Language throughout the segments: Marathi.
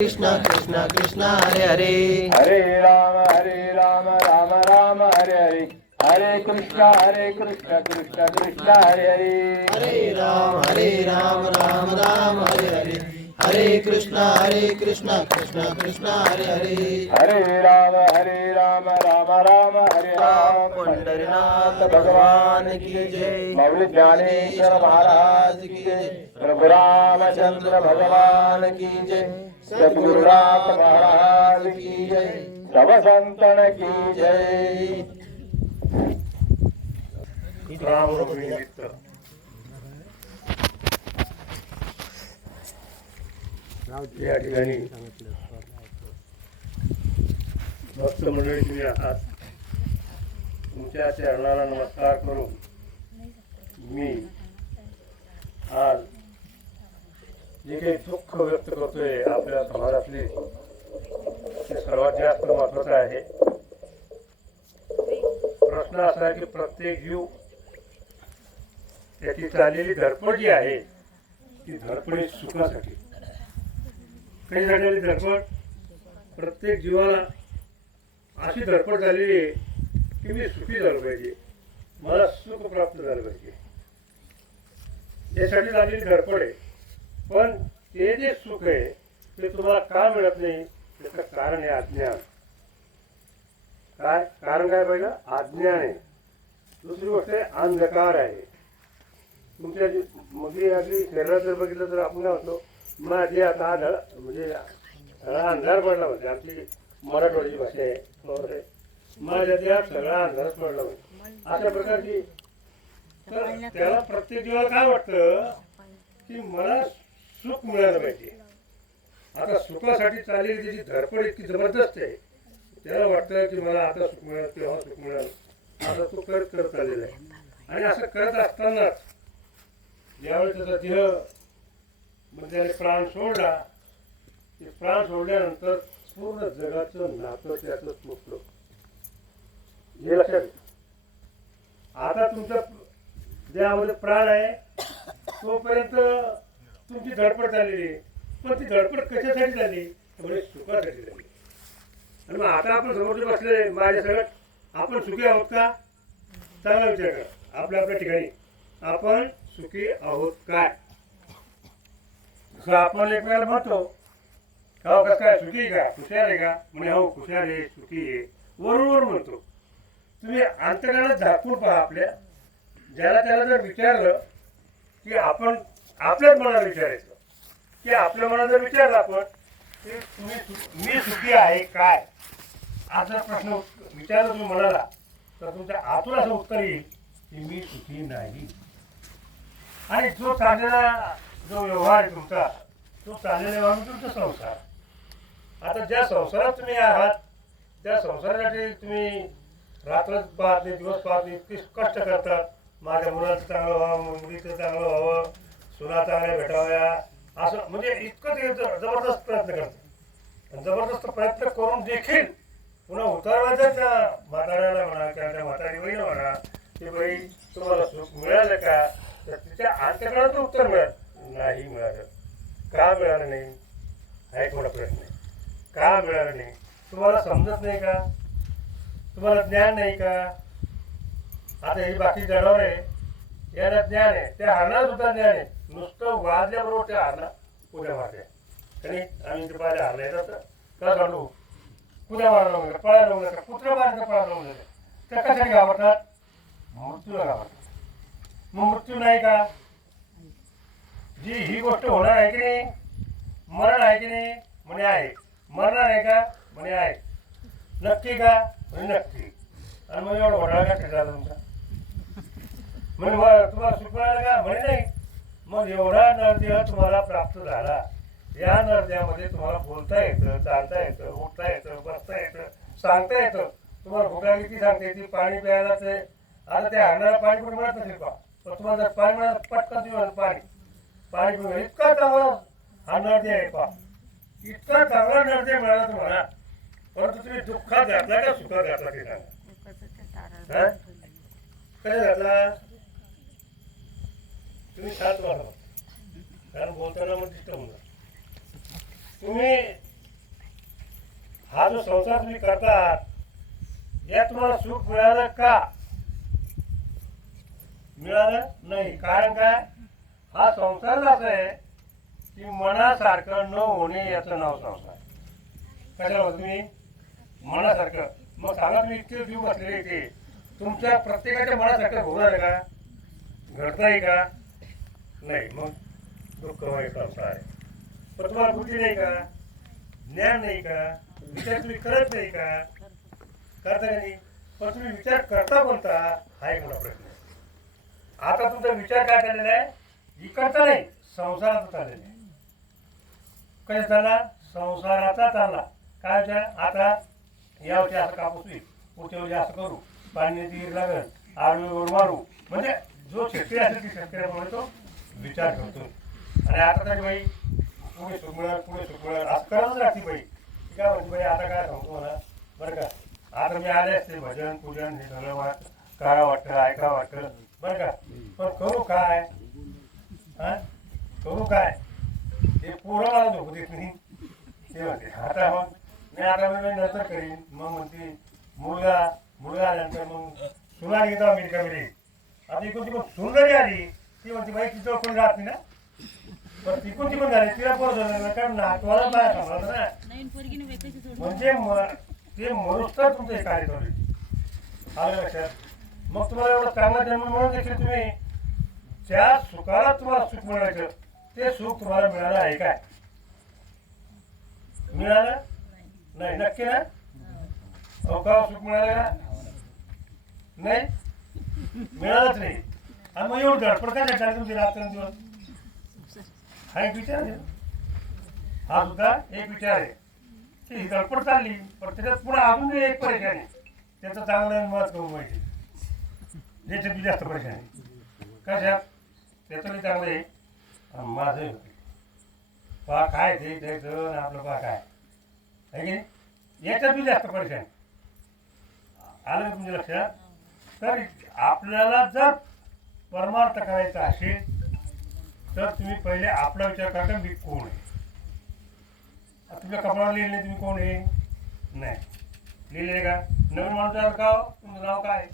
कृष्णा कृष्णा कृष्णा हरे हरे हरे राम राम राम हरे हरे हरे कृष्णा कृष्णा कृष्णा हरे हरे हरे राम राम राम हरे हरे हरे कृष्णा कृष्णा कृष्णा हरे हरे हरे राम राम हरे राम पंढरीनाथ भगवान की जय मौली ज्ञानेश्वर महाराज की जय प्रभु रामचंद्र भगवान की जय सद्गुरुनाथ महाराज की जय सब संतन की जय रामनवमी निमित्त या ठिकाणी भक्त मंडळी तुम्ही आहात. तुमच्या चरणाला नमस्कार करून मी आज जे काही दुःख व्यक्त करतोय आपल्या समाजातले ते सर्वात जास्त महत्वाचं आहे. प्रश्न असा आहे की प्रत्येक जीव त्याची चाललेली धडपड जी आहे ती धडपड सुखासाठी काही झालेली धडपड प्रत्येक जीवाला अशी धडपड झालेली आहे की मी सुखी झालो पाहिजे, मला सुख प्राप्त झालं पाहिजे, यासाठी झालेली धडपड आहे. पण ते जे सुख आहे ते तुम्हाला का मिळत नाही त्याचं कारण आहे अज्ञान. काय कारण काय पाहिलं? अज्ञान आहे. दुसरी गोष्ट आहे अंधकार आहे. तुमच्या मध्ये अगदी शरीरात जर बघितलं तर आपण काय म्हणतो माझी आता म्हणजे अंधार पडला म्हणजे आमची मराठवाड्याची भाषा आहे. माझ्या त्या सगळा अंधारच पडला म्हणजे अशा प्रकारची. तर त्याला प्रत्येक जीवाला काय वाटतं की मला सुख मिळालं पाहिजे. आता सुखासाठी चाललेली त्याची धडपड इतकी जबरदस्त आहे. त्याला वाटतं की मला आता सुख मिळालं तेव्हा सुख मिळालं, आता तो करत चाललेला आहे. आणि असं करत असतानाच ज्यावेळी त्याचा देह म्हणजे त्याने प्राण सोडला, ते प्राण सोडल्यानंतर पूर्ण जगाचं नातं त्याचं तुटलं. हे लक्षात घ्या. आता तुमच्या देहामध्ये प्राण आहे तोपर्यंत तुमची धडपड चाललेली आहे. पण ती धडपड कशासाठी झाली? म्हणजे सुखासाठी झाली. आणि मग आता आपण समोर बसले माझ्या सगळं आपण सुखी आहोत का? चांगला विचार करा. आपल्या आपल्या ठिकाणी आपण सुखी आहोत काय? आपण एकमेकाला म्हणतो हो कसं काय सुखी का, खुशाल आहे का? म्हणजे हो खुशाल आहे, सुखी आहे, वरून म्हणतो. तुम्ही अंतर्गत झाकून पहा. आपल्या ज्याला त्याला जर विचारलं की आपण आपल्याच मनाला विचारायचं की आपल्या मनात जर विचारलं आपण की मी सुखी आहे काय, असा प्रश्न विचारला तुम्ही मनाला तर तुमच्या आतून असं उत्तर येईल की मी सुखी नाही. आणि जो चाललेला जो व्यवहार आहे तुमचा, तो चाललेला व्यवहार तुमचा संसार. आता ज्या संसारात तुम्ही आहात त्या संसारासाठी तुम्ही रात्र पाहत नाही, दिवस पाहत नाही, इतके कष्ट करतात. माझ्या मुलाचं चांगलं व्हावं, मुलीचं चांगलं व्हावं, सुना चांगल्या भेटाव्या, असं म्हणजे इतकं ते जबरदस्त प्रयत्न करतात. जबरदस्त प्रयत्न करून देखील पुन्हा उतारवायचं त्या म्हाताऱ्याला म्हणा किंवा त्या म्हातारी बहिणी म्हणा की बाई तुम्हाला सुख मिळालं का, तर तिच्या अंतकरणाचं उत्तर नाही मिळालं. का मिळालं नाही हा एक मोठा प्रश्न आहे. का मिळालं नाही? तुम्हाला समजत नाही का? तुम्हाला ज्ञान नाही का? आता ही बाकी जनावर आहे याला ज्ञान आहे, त्या हारणार सुद्धा ज्ञान आहे. नुसतं वाजल्याबरोबर त्या हारणार उद्या मारते आणि आम्ही ते पाहिजे हारला येतात का काढू कुठे मारलं वगैरे पळायला वगैरे कुत्रे मारायचं पळायला वगैरे त्या कशाने घाबरतात? मृत्यूला घाबरतात. मग मृत्यू नाही का? जी ही गोष्ट होणार आहे की नाही? मरण आहे की नाही? म्हणे आहे. मरणार आहे का? म्हणे आहे. नक्की का? म्हणजे नक्की. आणि मग एवढं घोटाळा का झाला तुमचा? म्हणजे तुम्हाला सुख मिळालं का? म्हणे नाही. मग एवढा नरदेह तुम्हाला प्राप्त झाला. या नरदेहामध्ये तुम्हाला बोलता येतं, चालता येतं, उठता येतं, बसता येतं, सांगता येतं. तुम्हाला भूक लागली की सांगता येते, पाणी प्यायला ते आता त्या हारणाला पाणी पण मिळत नसेल का? पण तुम्हाला जर पाणी मिळालं पटकन तुम्ही पाणी पिऊ. इतका चांगला हा नरदेह आहे पा, इतका चांगला नरदेह मिळाला तुम्हाला. परंतु तुम्ही दुःखात घातला का सुखात घातला ते सांगा. कशा घातला? तुम्ही शांत बसा कारण बोलताना मग डिस्टर्ब होणार. तुम्ही हा जो संसार तुम्ही करतात यात तुम्हाला सुख मिळालं का? मिळालं नाही. कारण काय? हा संसार असा आहे की मनासारखं न होणे याचं नाव संसार. कशाला तुम्ही मनासारखं? मग सांगा तुम्ही इतके जीव बसलेले ते तुमच्या प्रत्येकाच्या मनासारखं होऊ राहिलं का? घडतंय का? नाही. मग दुःखमय संसार आहे. पण तुम्हाला बुद्धी नाही का? ज्ञान नाही का? विचार तुम्ही करत नाही का? करता का नाही? पण तुम्ही विचार करता कोणता हा एक मोठा प्रश्न आहे. आता तुमचा विचार काय चाललेला आहे? इकडचा नाही, संसाराचा चाललेला आहे. कसा चालला? संसाराचा चालला. काय विचार? आता या वर्षी असं कापूस होईल, पुढच्या वर्षी असं करू, पाणी तीर लागेल, आडवीवर मारू. म्हणजे जो शेतकरी असेल ती शेतकऱ्याप्रमाणे तो विचार करतो. आणि आता तरी बाई पुढे सुख मिळाल, पुढे सुख मिळाल असं करायलाच लागते बाई. काय म्हणते बाई? आता काय सांगतो मला बरं का, आता मी आले असते भजन पूजन हे सगळं करा वाटतं, ऐका वाटतं बरं का, पण करू काय? हा करू काय? हे पोरं मला झोपू देत नाही. ते म्हणते आता मग आता मी नंतर करीन. मग म्हणते मुलगा आल्यानंतर मग सुना घेतो अमेरिकामध्ये. आता इकडून तिकडून सून जरी आली ती म्हणते बाई तिचं कोणी राहत नाही ना, पण तिकडून तिकडून झाली तिला पोरं झालं कारण नातवाला बाहेर सांभाळतं ना. म्हणजे ते मनुष्य तर तुमचं हे कार्य करू आलं लक्षात. मग तुम्हाला एवढं चांगला जन्म म्हणून देखील तुम्ही ज्या सुखाला तुम्हाला सुख मिळायचं ते सुख तुम्हाला मिळालं आहे काय? मिळालं नाही. नक्की ना? का सुख मिळालं का? नाही मिळालंच नाही. आणि मग एवढं धडपड काय झाली तुमची रात्रंदिवस? हा एक विचार आहे. हा सुद्धा एक विचार आहे की ही धडपड चालली पण त्याच्यात पुढे अजून एक परेशानी त्याचं चांगलं मत करून पाहिजे. याच्यात बी जास्त परेशानी. कशात? त्याचं चांगलं आहे माझं पा काय ते द्यायचं आणि आपलं पा काय आहे की नाही, याच्यात बी जास्त परेशानी. आलं तुमच्या लक्षात? तर आपल्याला जर परमार्थ करायचा असेल तर तुम्ही पहिले आपला विचार करा मी कोण आहे. तुमच्या कपड्यावर लिहिले तुम्ही कोण आहे? नाही लिहिले का? नवीन माणूस आलं का तुमचं नाव काय?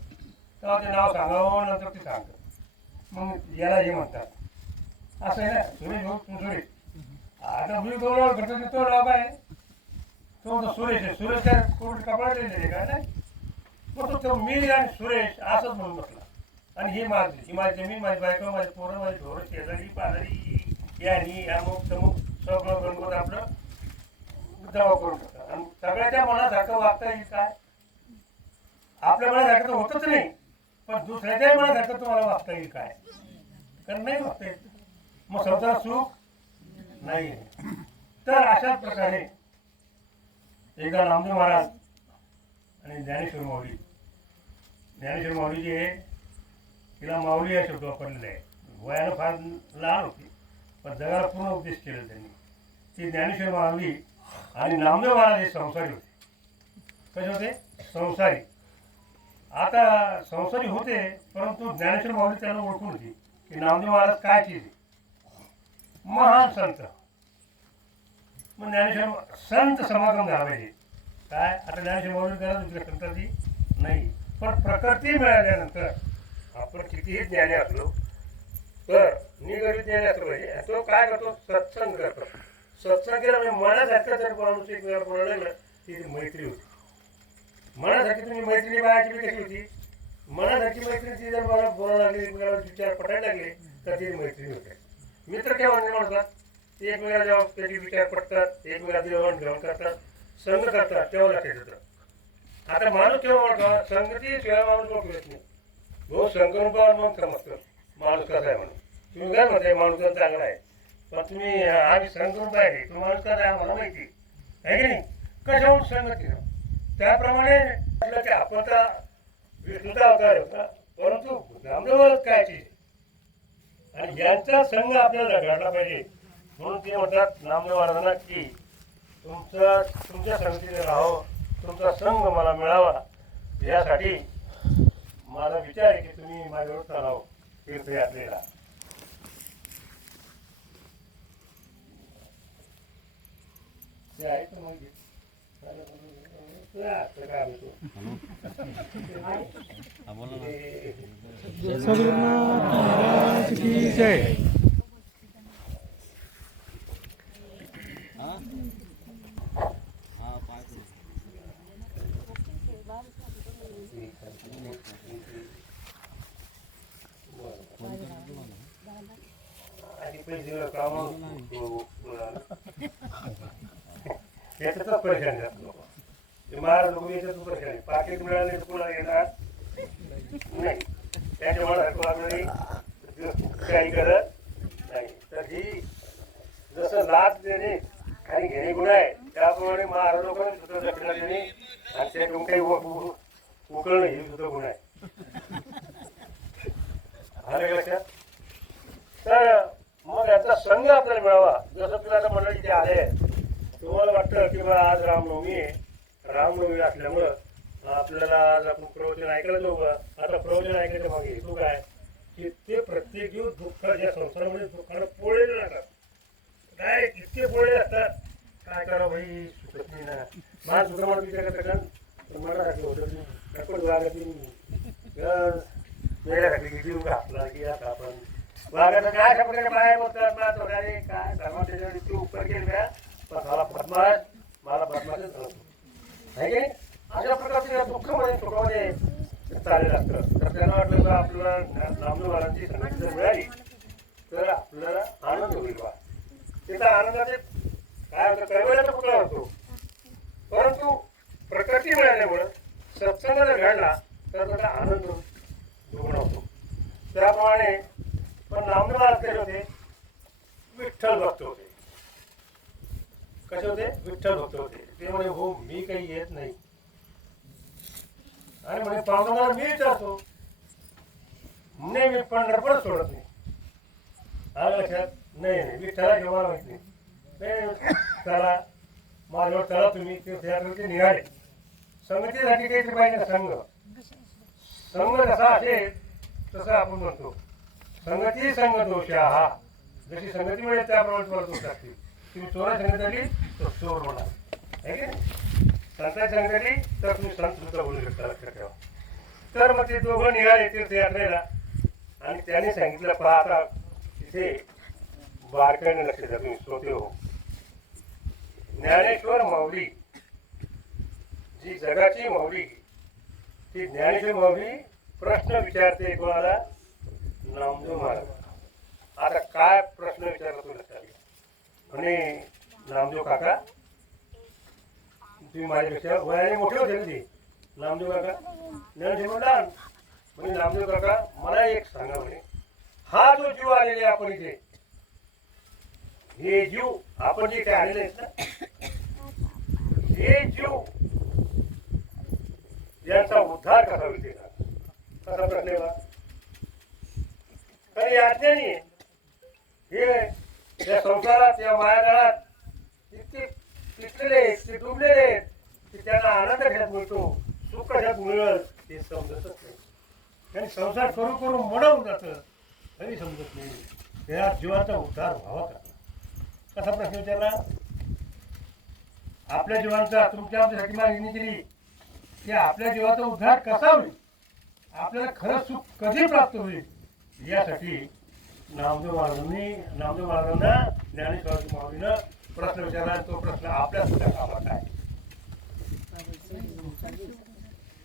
तेव्हा ते नाव सांगावं नंतर ते सांगतं. मग याला हे म्हणतात असं आहे ना. सुरेश हो तू सुरेश. आता मी तो करतो तो नाव काय? तो म्हणतो सुरेश आहे. सुरेश काय कोण कपडा लिहिलेले का? नाही. मग तो मी आणि सुरेश असंच म्हणून बसला. आणि ही माझी जमीन, माझी बायको, माझी पोरं, माझी ढोरं, शेजारी पाजारी यानी अमुक तमुक सगळं गणपत आपलं जमा करून टाकतात. आणि सगळ्याच्या मनासारखं वागता येईल काय? आपल्या मनासारखं तर होतच नाही, पण दुसऱ्याच्याही मनासारखं तुम्हाला वागता येईल काय? कारण नाही वागता येत. मग संसार सुख नाही. तर अशाच प्रकारे एकदा नामदेव महाराज आणि ज्ञानेश्वर माऊली जी आहे तिला माऊली या शब्द वापरलेला आहे. वयानं फार लहान होती पण जगाला पूर्ण उपदेश केला त्यांनी. ती ज्ञानेश्वर माऊली आणि नामदेव महाराज हे संसारी होते. कसे होते? संसारी. आता संसारी होते परंतु ज्ञानेश्वर माऊली त्यांना ओळखून होती की नामदेव महाराज काय चीज महान संत. मग ज्ञानेश्वर संत समागम झाला पाहिजे काय? आता ज्ञानेश्वर माऊली त्याला दुसऱ्या संतांची नाही. पण प्रकृती मिळाल्यानंतर आपण कितीही ज्ञानी असलो तर निगडी ज्ञानी असलो पाहिजे. तो काय करतो? सत्संग करतो. सत्संग केला म्हणजे मनासारखं जर माणूस एक वेळा बोलायला लागलं ती मैत्री होती. मनासारखी तुम्ही मैत्रिणी बाळाची कशी होती? मनासारखी मैत्रिणी जर मला बोलायला लागली एकमेकाला विचार पटायला लागले तर ती मैत्रिणी होते. मित्र केव्हा निर्माण होतात? ते एकमेकाला जेव्हा त्याचे विचार पडतात, एकमेकाला जेवण घेऊन करतात, संघ करतात तेव्हा लक्षात येतं. आता माणूस केव्हा ओळखा? संगती शिवाय माणूस ओळखू येत नाही. भाऊ संकल्पावर मग समजतं माणूस कसा आहे म्हणून. तुम्ही काय म्हणताय माणूस चांगला आहे पण तुम्ही आम्ही संकल्प आहे तो माणूस कसा आहे आम्हाला माहिती आहे की नाही. कशावर संगती ना त्याप्रमाणे म्हटलं की आपण तर विष्णूचा अवतार होता परंतु नामदेवच काय चीज आणि यांचा संघ आपल्याला घडला पाहिजे. म्हणून ते म्हणतात नामदेव महाराजांना की तुमच्या संगतीने राहावं, तुमचा संघ मला मिळावा यासाठी माझा विचार आहे की तुम्ही माझ्यावर चालावं तीर्थयात्रेला. ते आहे तर मग असं काय म्हणतो? सद्गुरुनाथ महाराज की जय. आणि पैसे कामावर याच्यातच परेशान असतो. ते महाराज लोक याच्यातच परेशान आहे. पाकिट मिळाले तर कोणाला येणार नाही, त्याच्यामुळे काही करत नाही. तर ही जसं लाच देणे आणि घेणे गुन्हा आहे, त्याप्रमाणे महाराज लोकांनी सुद्धा दक्षिणा देणे आणि त्याच्यातून काही उकळणं हे सुद्धा गुन्हा आहे. आलं लक्षात? तर मग याचा संघ आपल्याला मिळावा. जसं तुला आता मंडळी ते आले, तुम्हाला वाटतं की बा आज रामनवमी आहे, रामनवमी असल्यामुळं आपल्याला आज आपण प्रवचन ऐकायला जाऊ का? आता प्रवचन ऐकायचं मागे हेतू काय की ते प्रत्येक दिवस दुःखाच्या संसारामध्ये दुःखानं पोळलेले राहतात. काय इतके पोळले असतात, काय करा भाई सुचत नाही ना. मला सुद्धा मला विचार करता पण मला वाटलं होतं नको वागायची वेळासाठी जीव घातला की आता आपण वागायचं काय अशा प्रकारे बाहेर होतात ना तो काय काय धर्मात त्याच्यावर इतके उपकार केले का पण मला बदमाश बदमाशच झालं आहे की नाही. अशा प्रकारचे दुःखामध्ये सुखामध्ये चाललेलं असतं. तर त्यांना वाटलं का आपल्याला नामदेवारांची संगती जर मिळाली तर आपल्याला आनंद होईल बा. त्याचा आनंदाचे काय होतं कैवल्याचा पुतळा होतो, परंतु प्रकृती मिळाल्यामुळं सत्संग जर घडला तर त्याचा आनंद दुगणा होतो. त्याप्रमाणे पण नामदेव महाराज कसे होते? विठ्ठल भक्त होते. कसे होते? विठ्ठल भक्त होते. ते म्हणे हो मी काही येत नाही आणि म्हणे पांडुरंगाला मी विचारतो नाही, मी पंढरपूर सोडत नाही. आलं लक्षात? नाही नाही विठ्ठला जेव्हा माहित नाही चला माझ्यावर चला तुम्ही ते निघाले. संगतीसाठी काहीतरी पाहिजे ना. संघ जसा असेल तसं आपण म्हणतो संगती संघ दोष हा. जशी संगती मिळेल त्याप्रमाणे तुम्हाला दोष लागतील. तुम्ही चोरा संगत आली तर चोर म्हणा आहे की नाही. संतांची संगत आली तर तुम्ही संत सुद्धा बोलू शकता, लक्षात ठेवा. तर मग ते दोघं निघाले तीर्थयात्रेला आणि त्यांनी सांगितलं पहा आता तिथे बारकाईने लक्ष द्या तुम्ही श्रोते हो. ज्ञानेश्वर माऊली जी जगाची माऊली ती ज्ञानेश्वर माऊली प्रश्न विचारते कोणाला? नामदेव महाराज. आता काय प्रश्न विचारला तो लक्षात घ्या. म्हणे नामदेव काका तुम्ही माझ्यापेक्षा वयाने मोठे होते ना. ते नामदेव काका ज्ञानेश्वर लहान. म्हणजे नामदेव काका मला एक सांगा म्हणे, हा जो जीव आलेले आपण इथे हे जीव आपण जे इथे आलेले आहेत ना हे जीव यांचा उद्धार कसा होईल कसा प्रश्न आहे बा. काही आज्ञा नाही. हे या संसारात या मायाजाळात इतके पिकलेले इतके डुबलेले की त्यांना आनंद कशात मिळतो, सुख कशात मिळत हे समजतच नाही. आणि संसार करू करू मोडवून जातं तरी समजत नाही. त्या जीवाचा उद्धार व्हावा का? कसा प्रश्न विचारला? आपल्या जीवांचा तुमच्या आमच्यासाठी मागणी केली की आपल्या जीवाचा उद्धार कसा होईल, आपल्याला खरं सुख कधी प्राप्त होईल यासाठी नामदेव महाराजांना ज्ञानेश्वर माऊलीनं प्रश्न विचारला. तो प्रश्न आपल्या सुद्धा कामात आहे.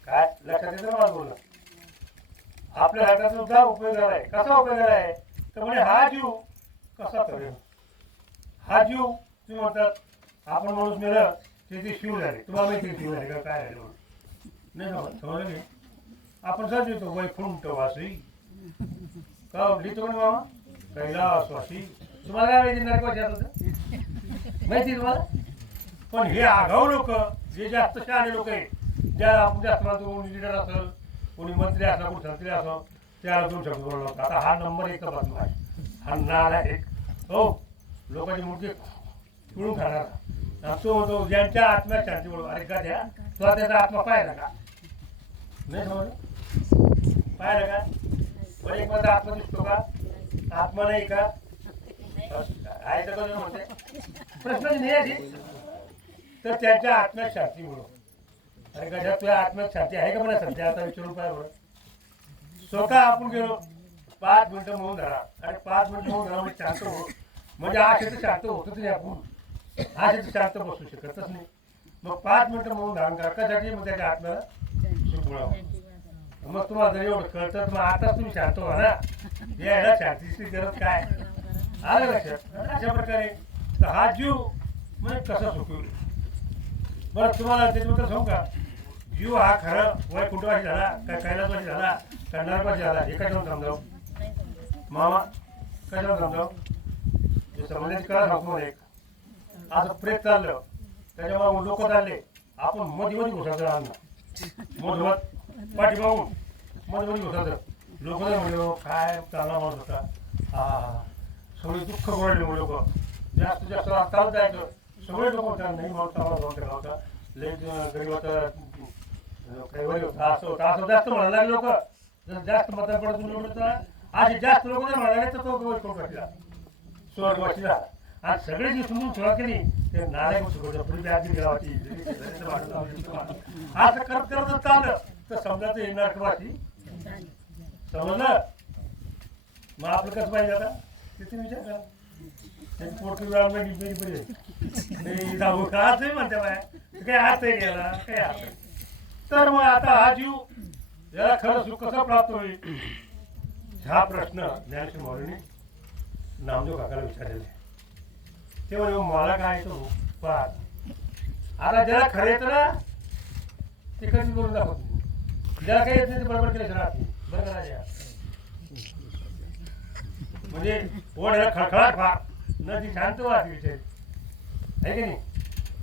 काय लक्षात येतं मला बोलणं? आपल्या हाताचा सुद्धा उपयोग झाला आहे. कसा उपयोग झाला आहे तर म्हणजे हा जीव कसा करेल. हा जीव तुम्ही म्हणतात आपण माणूस मेलं ते शिव झाले. तुम्हाला माहिती शिव झाले का काय झाले नाही समजलं नाही. आपण सहज येतो वैकुंठ वासी का लिहितो पण बाबा कैलासवासी. तुम्हाला काय माहिती नरकाशी होतं माहिती तुम्हाला. पण हे आगाऊ लोक जे जास्त शहाणे लोक आहेत, ज्या आपण जास्त कोणी लिडर असेल कोणी मंत्री असेल कोणी संत्री असो त्याला दोन शब्द बोलवतात. आता हा नंबर एकचा बातमा आहे. हा नाला एक हो लोकांची मूर्ती पिळून खाणार तो होतो ज्यांच्या आत्म्यात शांती बोलतो. अरे का द्या तुला त्याचा आत्मा पाहिला का नाही समजलं पाहिलं का. पण एक माझा आत्मा दिसतो का? आत्मा नाही का? आहे तर म्हणते प्रश्न नाही. तर त्यांच्या आत्म्यात शांती मिळो. अरे कशा तुझ्या आत्म्यात शांती आहे का मला सध्या आता विचारून पाय बरं. स्वतः आपण गेलो 5 मिनिटं म्हणून धरा आणि 5 मिनिटं म्हणून धरा म्हणजे शांत हो. म्हणजे हा शेत शांत होतच नाही आपण. हा शेत शांत बसू शकतच नाही. मग 5 मिनिटं म्हणून धारण करा कशासाठी मग त्याच्या आत्म्याला सुख मिळावं. मग तुम्हाला जर एवढं कळतं मग आता तुम्ही शांत व्हा ना. यायला शांतीची गरज काय आलं लक्षात. अशा प्रकारे तर हा जीव म्हणजे कसा सुखी. बरं तुम्हाला त्याच्याबद्दल सांगू का. जीव हा खरं वैकुंठवासी झाला काय कैलासवासी झाला काय नरकवासी झाला हे कशावर समजाव मामा कशावर समजाव. जे समजण्याची कळा सांगतो मला एक. असं प्रेत चाललं त्याच्यामुळे लोक चालले आपण मध्ये घुसायचं आणलं मधोमध पाठी पाहून मध्ये घुसायचं. लोक म्हणले काय चालला माणूस होता. हा सगळे दुःख गोळले लोक जास्त जास्त चालत जायचं. सगळे लोक होता नाही माणूस चांगला जाऊन होता लय गरीब होता काही वरी होता असं होतं असं जास्त म्हणायला लागले लोक. जर जास्त मतदान पडत निवडत असे जास्त लोक जर म्हणाले तर तो वैकुंठवासीला स्वर्गवासी झाला. आणि सगळे जी समजून सुरुवात केली ते नारायण सुरू पुढे आधी गावाची असं करत करत चाललं तर समजायचं हे नरकवासी समजलं. मग आपलं कसं पाहिजे आता तिथे विचार करा. त्याची पोटकी वेळा निघली जाऊ का असंही म्हणते बाय काय हातही गेला काय हात. तर मग आता हा जीव याला खरं सुख कसं प्राप्त होईल हा प्रश्न ज्ञानेश्वर माऊलीने नामदेव काकाला विचारलेला आहे. ते म्हणजे मला काय येतो पाहत. आता ज्याला खरं येतं ना ते कधी बोलून दाखवत. ज्याला काही येत नाही ते बरोबर केलं राहत नाही. बरं का म्हणजे ओढ्याला खळखळाट फार नदी शांत वाहते विचार आहे की नाही.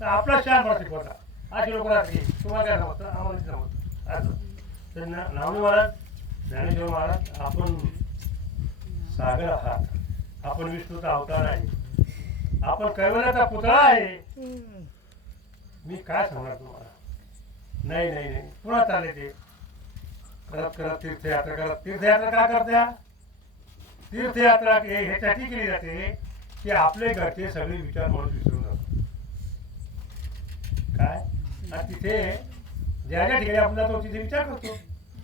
तर आपला शांत वाटते पोता अशी लोक राहते. तुम्हाला काय समजतं आम्हाला समजतं असं. तर नामदेव महाराज ज्ञानेश्वर महाराज आपण सागर आहात. आपण विष्णूचा अवतार आहे. आपण कैवल्याचा पुतळा आहे. मी काय सांगणार तुम्हाला. नाही नाही नाही पुन्हा चालले ते करत करत तीर्थयात्रा करत. तीर्थयात्रा का करत्या. तीर्थयात्रा ह्यासाठी केली जाते की आपले घरचे सगळे विचार म्हणून विसरून जातो काय. आणि तिथे ज्या ज्या ठिकाणी आपण जातो तिथे विचार करतो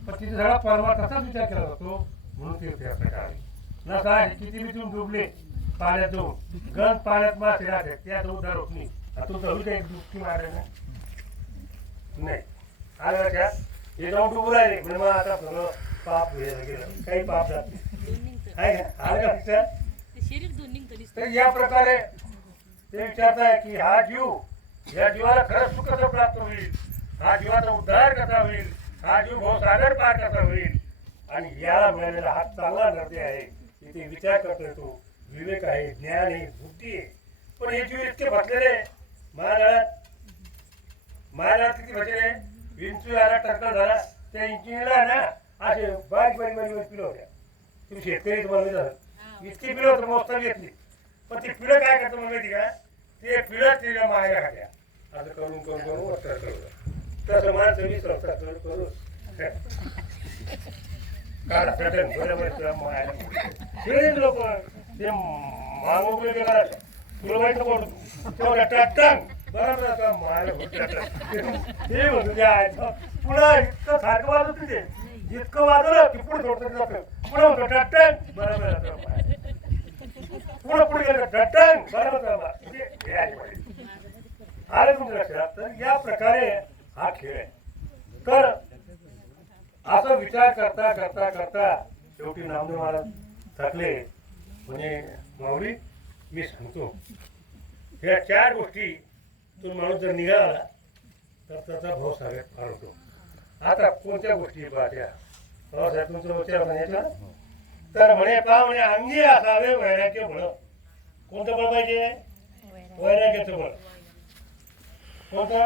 पण तिथे सगळा परमार्थाचाच विचार केला जातो. म्हणून तीर्थयात्रा करावी. नसा किती मी तुम्ही डुबले पाण्यात जाऊन गंज पाण्यात मासे राहते त्यात उद्धार होत नाही. तू जवळ काही डुबकी मारले नाही आलं लक्षात. हे जाऊन डुबू राहिले म्हणजे मग आता सगळं पाप गेलं काही पाप जात आहे का आलं का विचार. तर या प्रकारे ते विचारताय की हा जीव या जीवाला खरंच सुख कसं प्राप्त होईल. हा जीवाचा उद्धार कसा होईल. हा जीव भवसागर पार कसा होईल. आणि याला मिळालेला हा चांगला नर्दे आहे. इथे विचार करतोय तो विवेक आहे ज्ञान आहे बुद्धी आहे. पण हे जीव इतके भटलेले महाराज किती भटलेले. विंचू आला टक्कर झाला त्या इंचिनीला ना असे बारीक बारीक बारीक पिलं होत्या. तुम्ही शेतकरी तुम्हाला इतकी पिलं होतं मोस्ता घेतली. पण ती पिढं काय करतं मला माहिती का. ते पिढं तिला माया खात्या असं करून करून करून वस्त्र करून तसं माणसं मी संस्था करून काढा पॅटर्न बरोबर माया लोक ते मागोगळे करायचं तुला माहिती पडतो तेवढ्या टाकटांग बरोबर मायाला ते म्हणतो ते आहे पुढं इतकं सारखं वाजत तिथे इतकं वाजवलं की पुढे थोडं जातं पुढे होतं टाकटांग बरोबर पुढं पुढे गेलं टाकटांग बरोबर आलं तुमच्या लक्षात. तर या प्रकारे हा खेळ आहे. तर असं विचार करता करता करता शेवटी नामदेव महाराज थकले. म्हणजे माऊली मी सांगतो ह्या 4 गोष्टी तो माणूस जर निघाला तर त्याचा भावसागर फार होतो. आता कोणत्या गोष्टी पाहत्या भाऊसाहेब तुमचं विचार म्हणायचं. तर म्हणे पहा म्हणे अंगी असावे वैराग्य बळ. कोणतं बळ पाहिजे. वैराग्याचं बळ. कोणतं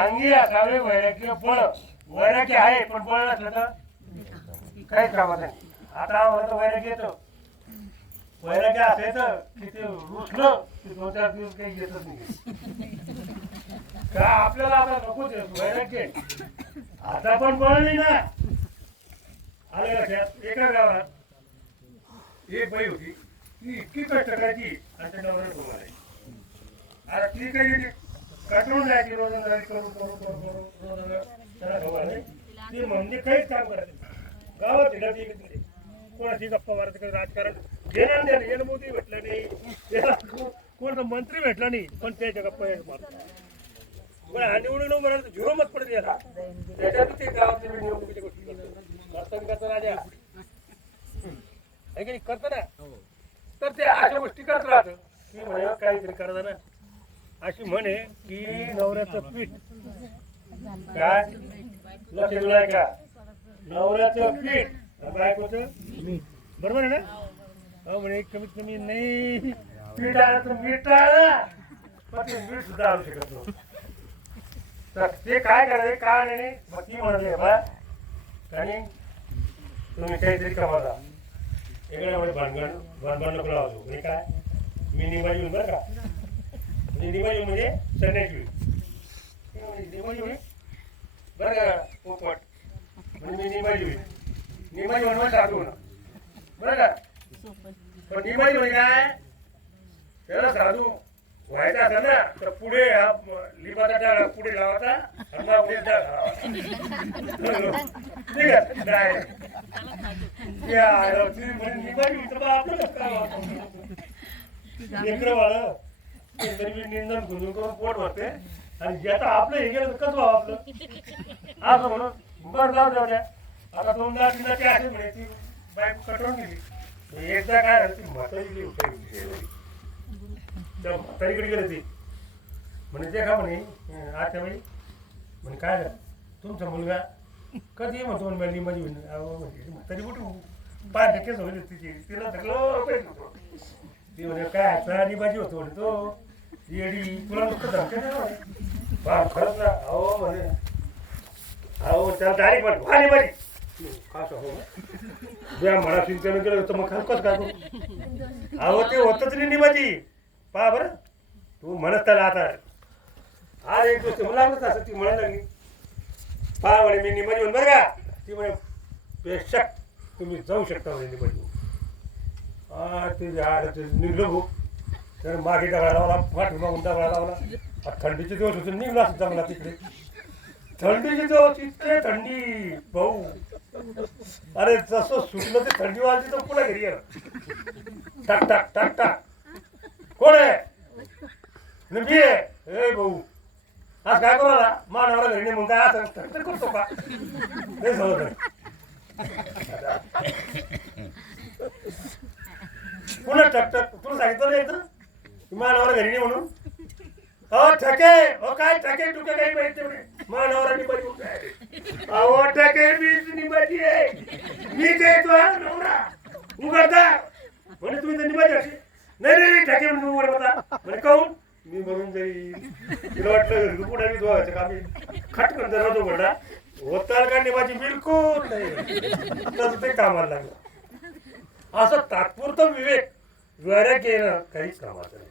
अंगी असावे वैराग्य बळ. वैराग्य आहे पण बळ नसलं तर काहीच कामात नाही. आता आम्हाला तर वैराग्य येतं. वैराग्य असायचं की ते रुसलं की 2-4 दिवस काही घेतच नाही का आपल्याला आता नकोच वैराग्य. आता पण बळ नाही ना. आलं लक्षात. एका गावात एक बाई होती ती इतकी कष्ट करायची आणि त्या नवऱ्याला तुम्हाला आता ती काही कटळून जायची रोजंदारी करून करून करून करून रोज त्याला खबर नाही ती म्हणजे काहीच काम करत नाही. गावात हिंडत येईल तिथे कोणाची गप्पा मारत काही राजकारण घेणार नाही. याला मोदी भेटला नाही, याला कोणता मंत्री भेटला नाही, पण त्याच्या गप्पा मारतात. पण हा निवडून म्हणाल झिरो मत पडत याला त्याच्यात ते गावातल्या निवडणुकीच्या गोष्टी करतो. वास्तविकाचा राजा आहे की नाही करतो ना, तर ते अशा गोष्टी करत राहतं की म्हणे काहीतरी करता ना. अशी म्हणे की नवऱ्याचं पीठ काय लक्ष दिलाय का, नवऱ्याचं पीठ बायकोचं बरोबर आहे ना. हो म्हणे कमीत कमी नाही पीठ आलं तर मीठ आलं पण ते मीठ सुद्धा आणू शकत नव्हतं. तर ते काय करायचे का नाही. मग ती म्हणाले बा आणि तुम्ही काहीतरी कमावता इकडे म्हणजे भांडण नको लावतो. म्हणजे काय मी निमाजी होईल बरं का, म्हणजे निमाजी म्हणजे चण्याची निमाजी होईल बरं का पोपट म्हणजे मी निमाजी होईल. निमाजी म्हणून साधू ना बरं का, पण निमाजी म्हणजे काय त्याला साधू व्हायचं असेल ना तर पुढे लिंबाचा डाळ पुढे लावायचा आणि मग पुढे डाळ लावायचा. ठीक आहे लेकरं बाळ तरी मी निंदन गुंजून करून पोट भरते आणि ज्याचं आपलं हे गेलं तर कसं व्हावं आपलं असं म्हणून बरं जाऊ जाऊ द्या. आता 2-3 ते असे म्हणे ती बाईक कटवून गेली. एकदा काय झालं ती म्हातारी म्हातारीकडे गेली ती म्हणे ते का म्हणे आजच्या वेळी म्हणे काय झालं तुमचा मुलगा कधी म्हणतो म्हणे माझी म्हातारी कुठे 5 टक्केच होईल तिची तिला थकलो ती म्हणे काय आणि बाजी होतो म्हणे तो येडी तुला नुसतं धमके नाही खरंच ना. अहो म्हणे अहो त्याला डायरेक्ट म्हणे भारी बाजी खास हो द्या म्हणा सिंचन केलं होतं मग कसं काय करू. अहो ते होतच नाही निबाजी पहा बरं तू म्हणत त्याला आता आज एक गोष्ट मला आवडत असं ती म्हणायला लागली पहा म्हणे मी निबाजी म्हणून बरं का. ती म्हणे बेशक तुम्ही जाऊ शकता म्हणे निबाजी. ते निघलो भाऊ तर मागे दगडा लावला पाठी मागून दगडा लावला. थंडीचे दिवस होते निघला सुद्धा मला तिकडे थंडीचे दिवस इतके थंडी भाऊ. अरे जसं सुटलं ते थंडी वाजली तर पुन्हा घरी गेलं टाक टाक टाक टाक कोण आहे मी आहे भाऊ आज काय करू आला मानवाला घरी मग काय असं करतो का नाही समजलं. पुन्हा टक टक तुला सांगितलं नाही तर मानवाला घरी नाही म्हणून. अहो ठके हो काय ठके टुके काही माहिती मानवाला निबाजी काय अहो ठके मीच निबाजी आहे मी काय तो नवरा उघडता म्हणे तुम्ही तर निबाजी असे नाही नाही ठके म्हणून उघड होता म्हणे काहून मी म्हणून जाईल. तिला वाटलं पुढे मी धुवायचं का मी खटकन जर नव्हतो म्हणला होता का निबाजी बिलकुल नाही तसं ते कामाला लागलं. असं तात्पुरतं विवेक वैराग्य येणं काहीच कामाचं नाही.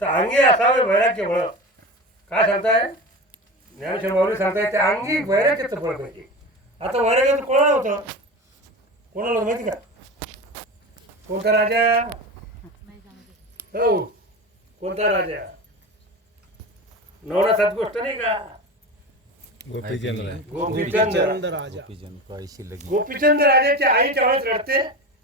तर अंगी असावे वैराग्य बळ काय सांगताय ज्ञानेश्वर माऊली सांगताय त्या अंगी वैराग्याचं बळ पाहिजे. आता वैराग्याचं कोणाला होतं कोणाला होतं माहिती का कोणता राजा हो कोणता राजा नवरा 7 गोष्ट नाही का गोपीचंद राजाची आई ज्यावेळेस रडते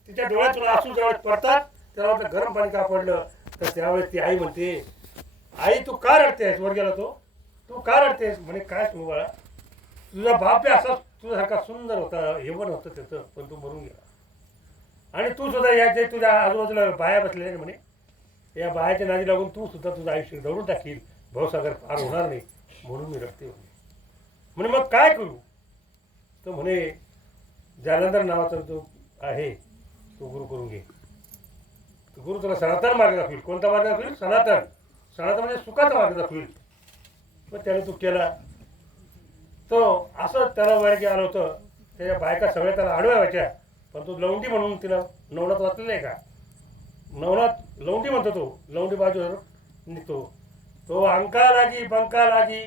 तिच्या डोळ्यातून आसू ज्यावेळेस पडतात त्याला वाटतं गरम पाणी का पडलं तर त्यावेळेस ती आई म्हणते आई तू का रडतेस वर गेला तो तू का रडतेस म्हणे काय तू बाळा तुझा बाप असा तुझ्यासारखा सुंदर होता हेवन होतं त्याचं पण तू मरून गेला आणि तू सुद्धा याचे तुझ्या आजूबाजूला बाया बसलेल्या म्हणे या बायाच्या नादी लागून तू सुद्धा तुझं आयुष्य दौडून टाकील भाऊसागर पार होणार नाही म्हणून मी रडते म्हणे मग काय करू तर म्हणे जालंधर नावाचा जो आहे तो गुरु करून घे. गुरु तुला सनातन मार्ग दाखवेल. कोणता मार्ग दाखवेल सनातन सनातन म्हणजे सुखाचा मार्ग दाखवेल. मग त्याने तू केला तो असं त्याला वैराग्य आलं होतं. त्याच्या बायका सगळ्या त्याला आडव्या व्हायच्या पण तो लवंडी म्हणून तिला नवनाथ वाचलेलं आहे का नवनाथ लवंडी म्हणतो तो लवंडी बाजूवर निघतो तो अंका लागी बंका लागी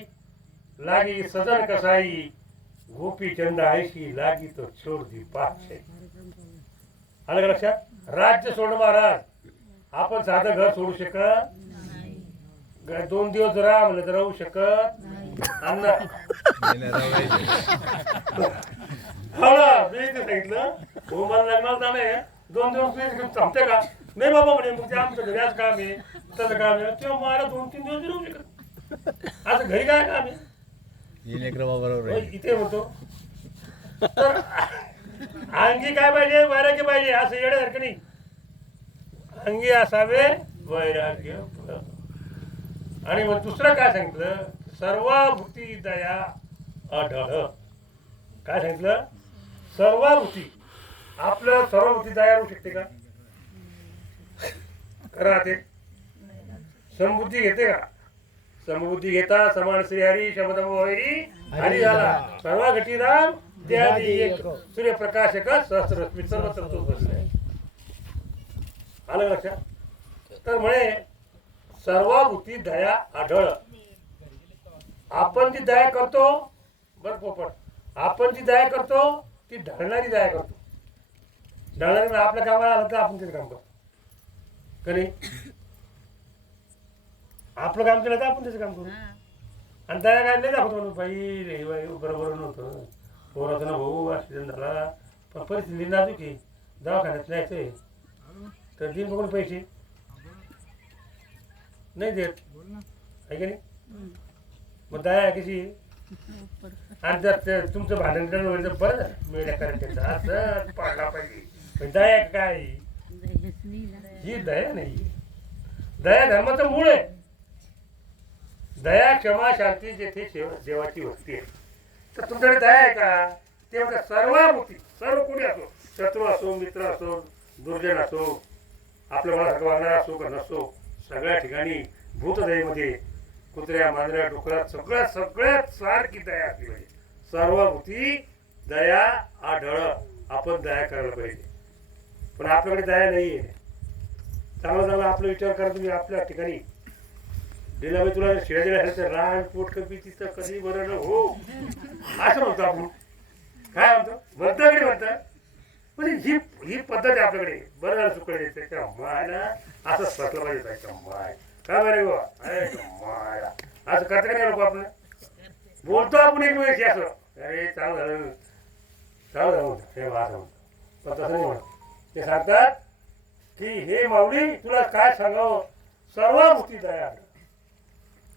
लागी सजन कसाई गोपीचंद आयशी लागी तो छोड दी पाचशे. आलं का लक्षात. राज्य सोड महाराज आपण साधं घर सोडू शकत 2 दिवस राहा म्हणलं तर राहू शकत अन्न हो ना मी ते सांगितलं हो मला लग्नाला जाणं आहे 2 दिवस मी थांबते का नाही बाबा म्हणे मग ते आमचं घरी आज काम आहे तसं काम आहे तेव्हा मला 2-3 दिवस राहू शकत असं घरी काय काम आहे इथे होतो तर अंगी काय पाहिजे वैराग्य पाहिजे असं येण्यासारखं नाही अंगी असावे वैराग्य आणि मग दुसरं काय सांगितलं सर्वभूती दया आढळ काय सांगितलं सर्वभूती आपलं सर्वभूती दया होऊ शकते का राहते समबुद्धी घेते का समबुद्धी घेता समान श्रीहरी शब्द मोहरी हरी झाला सर्व घटी राम त्याआधी एक सूर्यप्रकाशक सहस्रश्मी सर्व तत्व बसले आलं लक्षात तर म्हणे सर्वभूती दया आढळ आपण जी दया करतो बर पोपट आपण जी दया करतो ती ढळणारी दया करतो ढळणारी आपल्या कामाला आलं तर आपण तिथे काम करतो कधी आपलं काम केलं तर आपण त्याचं काम करू आणि दया काय नाही दाखवतो म्हणून बाई रे बाई बरोबर नव्हतं पोराचं ना भाऊ ॲक्सिडेंट झाला पण परिस्थिती नाजूक आहे दवाखान्यात न्यायचंय तर दिन बघून पैसे नाही देत आहे की नाही मग दया कशी आणि जर तुमचं भांडण करणं वगैरे तर बरं झालं मेल्या करायचं असं पाडला पाहिजे पण दया काय ही दया नाही दया धर्माचं मूळ आहे दया क्षमा शांती जेथे देवाची वस्ती आहे तर तुमच्याकडे दया आहे का ते म्हणतात सर्वभूती सर्व कोणी असो शत्रू असो मित्र असो दुर्जन असो आपल्या मनासारखं वागणारा असो का नसो सगळ्या ठिकाणी भूतदयेमध्ये कुत्र्या मांजऱ्या डुकरात सगळ्यात सारखी दया असली पाहिजे सर्वभूती दया आढळ आपण दया करायला पाहिजे पण आपल्याकडे दया नाही आहे चांगला चांगला आपला विचार करा तुम्ही आपल्या ठिकाणी दिला तुला शिळ्या दिल्या तर रान पोट कपी तिथं कधी बरं न हो असं म्हणतो आपण काय म्हणतो म्हणता म्हणजे ही पद्धत आहे आपल्याकडे बरं झालं सुकडे त्याच्या मायला असं सटलं पाहिजे त्याच्या माय काय बरं बाबा मायला असं करता का नाही लोक आपण बोलतो आपण एक वेळेस असं अरे चांगलं झालं हे असं म्हणतो पण तसं नाही म्हणत ते सांगतात की हे माऊली तुला काय सांगावं सर्वभूती दया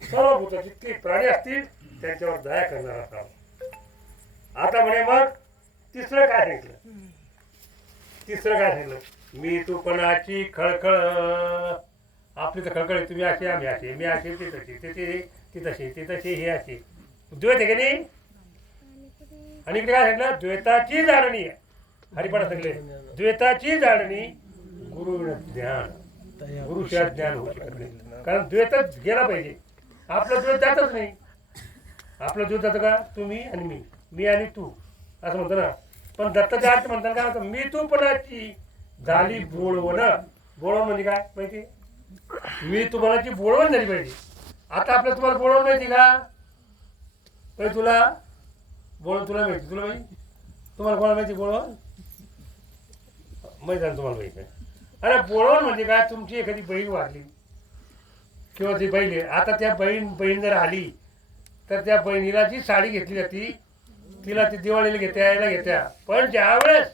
सर्वभूत जितके प्राणी असतील त्यांच्यावर दया करणार असावं आता म्हणे मग तिसरं काय सांगितलं मी तूपणाची खळखळ आपली तर खळखळ तुम्ही असे आम्ही असे मी असे ते तशी ती तशी हे असे द्वैत आहे की नाही आणि इकडे काय सांगितलं द्वैताची जाणणी आहे हरिपाठ सांगले द्वैताची जाणणी गुरु ज्ञान गुरुशिवाय ज्ञान होऊ शकत नाही कारण द्वैतच गेला पाहिजे आपलं द्वैत जातच नाही आपलं द्वैत जातं का तुम्ही आणि मी आणि तू असं म्हणतो ना पण दत्ताच्या अर्थ म्हणतात काय म्हणतो मी तू पणाची झाली बोळवण म्हणजे काय माहिती मी तुम्हालाची बोळवण झाली पाहिजे आता आपल्या तुम्हाला बोळवण माहिती का पहिले तुला माहिती तुम्हाला कोणाला माहिती बोळवण माहिती आहे तुम्हाला माहिती अरे बोळवण म्हणजे काय तुमची एखादी बहीण वाढली किंवा ती बहीण आहे आता त्या बहीण जर आली तर त्या बहिणीला जी साडी घेतली जाती तिला ती दिवाळीला घेत्या पण ज्यावेळेस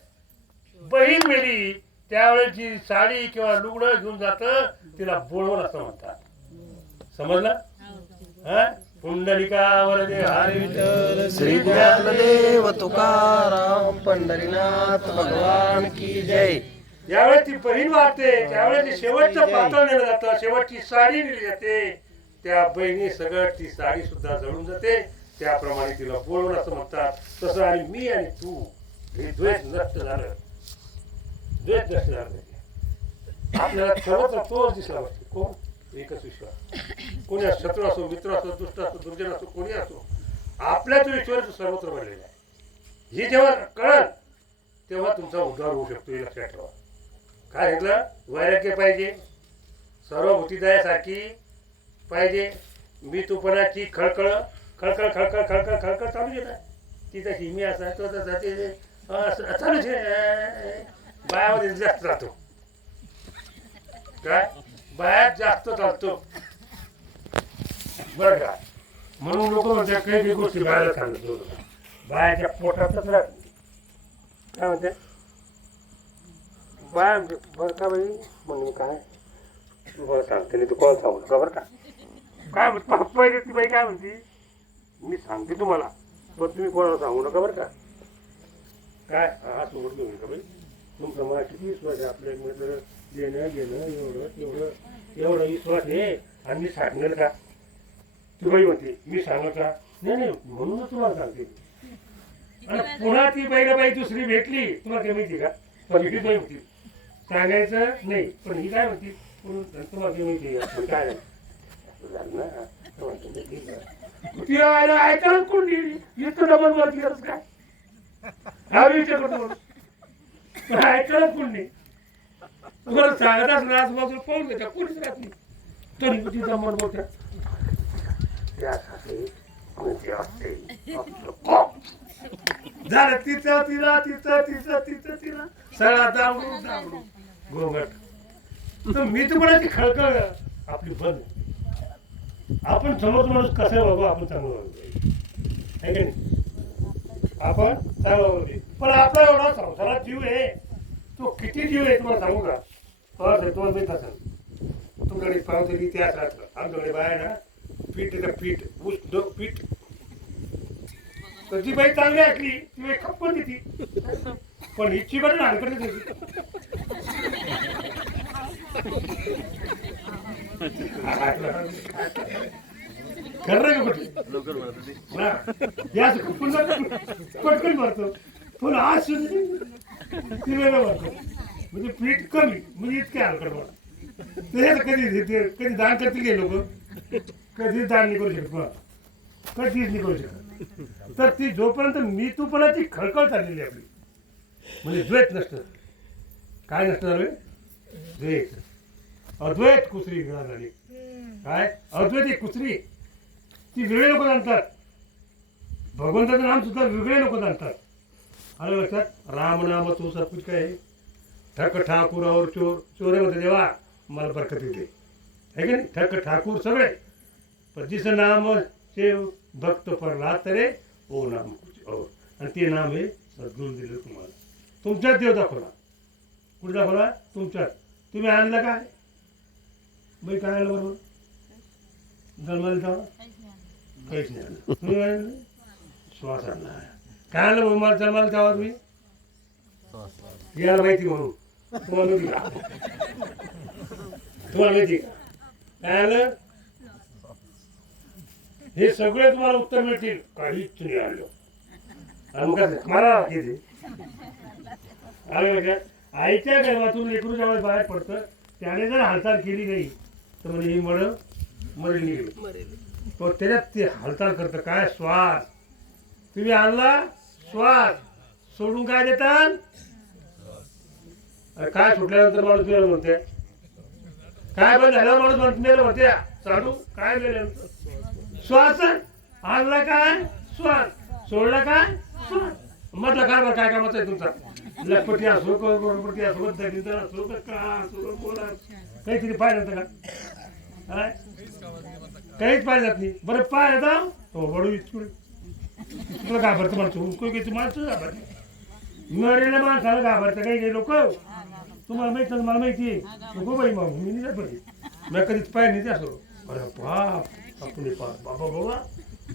बहीण मेली त्यावेळेस जी साडी किंवा लुगडं घेऊन जातं तिला बोळवण असं म्हणतात समजलं हा पुंडलिकावर हरी विठ्ठल श्री ज्ञानदेव तुकाराम पंढरीनाथ भगवान की जय ज्यावेळेस ती बहीण वाढते त्यावेळेस ती शेवटचं पातळ नेलं जातं शेवटची साडी नेली जाते त्या बहिणी सगळं ती साडी सुद्धा जळून जाते त्याप्रमाणे तिला बोलवून असं म्हणतात तसं आणि मी आणि तू हे द्वेष नष्ट झालं आपल्याला सर्वत्र तोच दिसला पाहिजे कोण एकच विश्वास कोणी शत्रू असो मित्र असो दुष्ट असो दुर्जन असो कोणी असो आपल्या तो ईश्वर सर्वत्र बनलेला आहे ही जेव्हा कळल तेव्हा तुमचा उद्धार होऊ शकतो हे लक्षात ठेवा काय म्हटलं वैराग्य पाहिजे सर्वभूती दयासारखी पाहिजे मी तुपणाची खळखळ खळखळ खळखळ खळखळ खळखळ चालू आहे ना ती तशी मी असा तो तसा ते चालूच आहे बायामध्ये जास्त राहतो काय बायात जास्त चालतो बरं का म्हणून लोक म्हणतात काही काही गोष्टी बाहेर सांगत नव्हतं. बायाच्या पोटातच राहत नाही. काय म्हणते बाय बरं का बाई म्हणून काय तुम्हाला सांगते नाही तू कोण सांगू नका बरं का काय पहिले ती बाई काय म्हणते मी सांगते तुम्हाला पण तुम्ही कोणाला सांगू नका बरं का काय हात उघडलो का बाई तुमचा मला किती विश्वास आहे आपल्या मित्र देणं घेणं एवढं विश्वास आहे आणि मी सांगणार का ती बाई म्हणते मी सांगणार का नाही म्हणूनच तुम्हाला सांगते आणि पुन्हा ती बाई दुसरी भेटली तुम्हाला काय माहिती का पण ही बाई होती सांगायचं नाही पण ही काय म्हणती तुम्हाला काय माहिती आपण काय झालं ना तिला ऐकायला कोण इतकं डबल मारती काय हा विचार करतो ऐकायला कोण नाही तुम्हाला सांगत असलं आजूबाजूला पाहून घेता कोणीच राहत नाही तरी तिचा मन बोलत्या झालं तिचं तिला सगळा दावडू गोंगट तर मी तुम्हाला ती खळखळ आपली बंद आपण समोर माणूस कसं आहे बाबा आपण चांगलं वागतो आहे का नाही आपण चांगलं वागतो पण आपला एवढा संसारात जीव आहे तो किती जीव आहे तुम्हाला सांगू का तुम्हाला माहित असेल तुमच्याकडे पाहतो की त्याच राहतं आमच्याकडे बाय ना पीठ येतं पीठ ऊस पीठ तर जी बाई चांगली असली ती बाई खप्पन देती पण हिची बरं हलकट देते खरं का या पटकन भरतो पण आज ती वेगळं भरतो म्हणजे पीठ कमी म्हणजे इतके हलकट भरतो कधी दान करतील गे लोक कधीच दान नाही करू शकत कधीच नाही करू शकत तर ती जोपर्यंत मी तूपणाची खळखळ चाललेली आपली म्हणजे द्वैत नसतं काय नसतं द्वैत अद्वैत कुसरी झाली काय अद्वैत ही कुसरी ती वेगळे लोक जाणतात भगवंताचं नाम सुद्धा वेगळे लोक जाणतात आलं लक्षात राम नाम तू सब कुछ काय ठक ठाकूर और चोर चोरे मध्ये देवा मला बरकत येते है की नाही ठक ठाकूर सगळे पण जिसं नाम से भक्त पडला तरे ओ नाम कुछ और आणि ते नाम हे सद्गुरू दिलं तुम्हाला तुमच्यात देव दाखवला कुठे दाखवला तुमच्यात तुम्ही आणलं काय बाई काय आणलं बरोबर जन्माला तेव्हा काहीच नाही आणलं तुम्ही आणलं श्वास आणला काय आणलं बरोबर मला जन्माला तेव्हा तुम्ही याला माहिती म्हणून तुम्हाला माहिती का तुम्हाला माहिती का काय आणलं हे सगळे तुम्हाला उत्तर मिळतील काहीच नाही आलं मला किती आईच्या गर्भातून लेकरू ज्यावेळेस बाहेर पडतं त्याने जर हालचाल केली नाही तर म्हणजे ही मरेल निघेल तो त्याच्यात ते हालचाल करतं काय श्वास तुम्ही आणला श्वास सोडून काय देतात काय सुटल्यानंतर माणूस मेलं म्हणते काय बंद झाल्यावर माणूस मेलं म्हणते चालू काय मेल्यानंतर श्वास आणला काय श्वास सोडला काय श्वास मधला कारभार काय कामाचा आहे तुमचा लखपटी असो करोडपटी असो दलिंदर असो का असो कोणा काहीतरी पाहिजे जातं का काहीच पाहिजे जात नाही बरं पाय येता तो वडू इतकुळे तुला घाबरतं माणसं काही माणसं घाबरते मरेल्या माणसाला घाबरतं काही लोक तुम्हाला माहित मला माहिती आहे नको बाई मग मी नाही जात मी कधीच पाय नाही असो अरे बाप आपण बाबा बाबा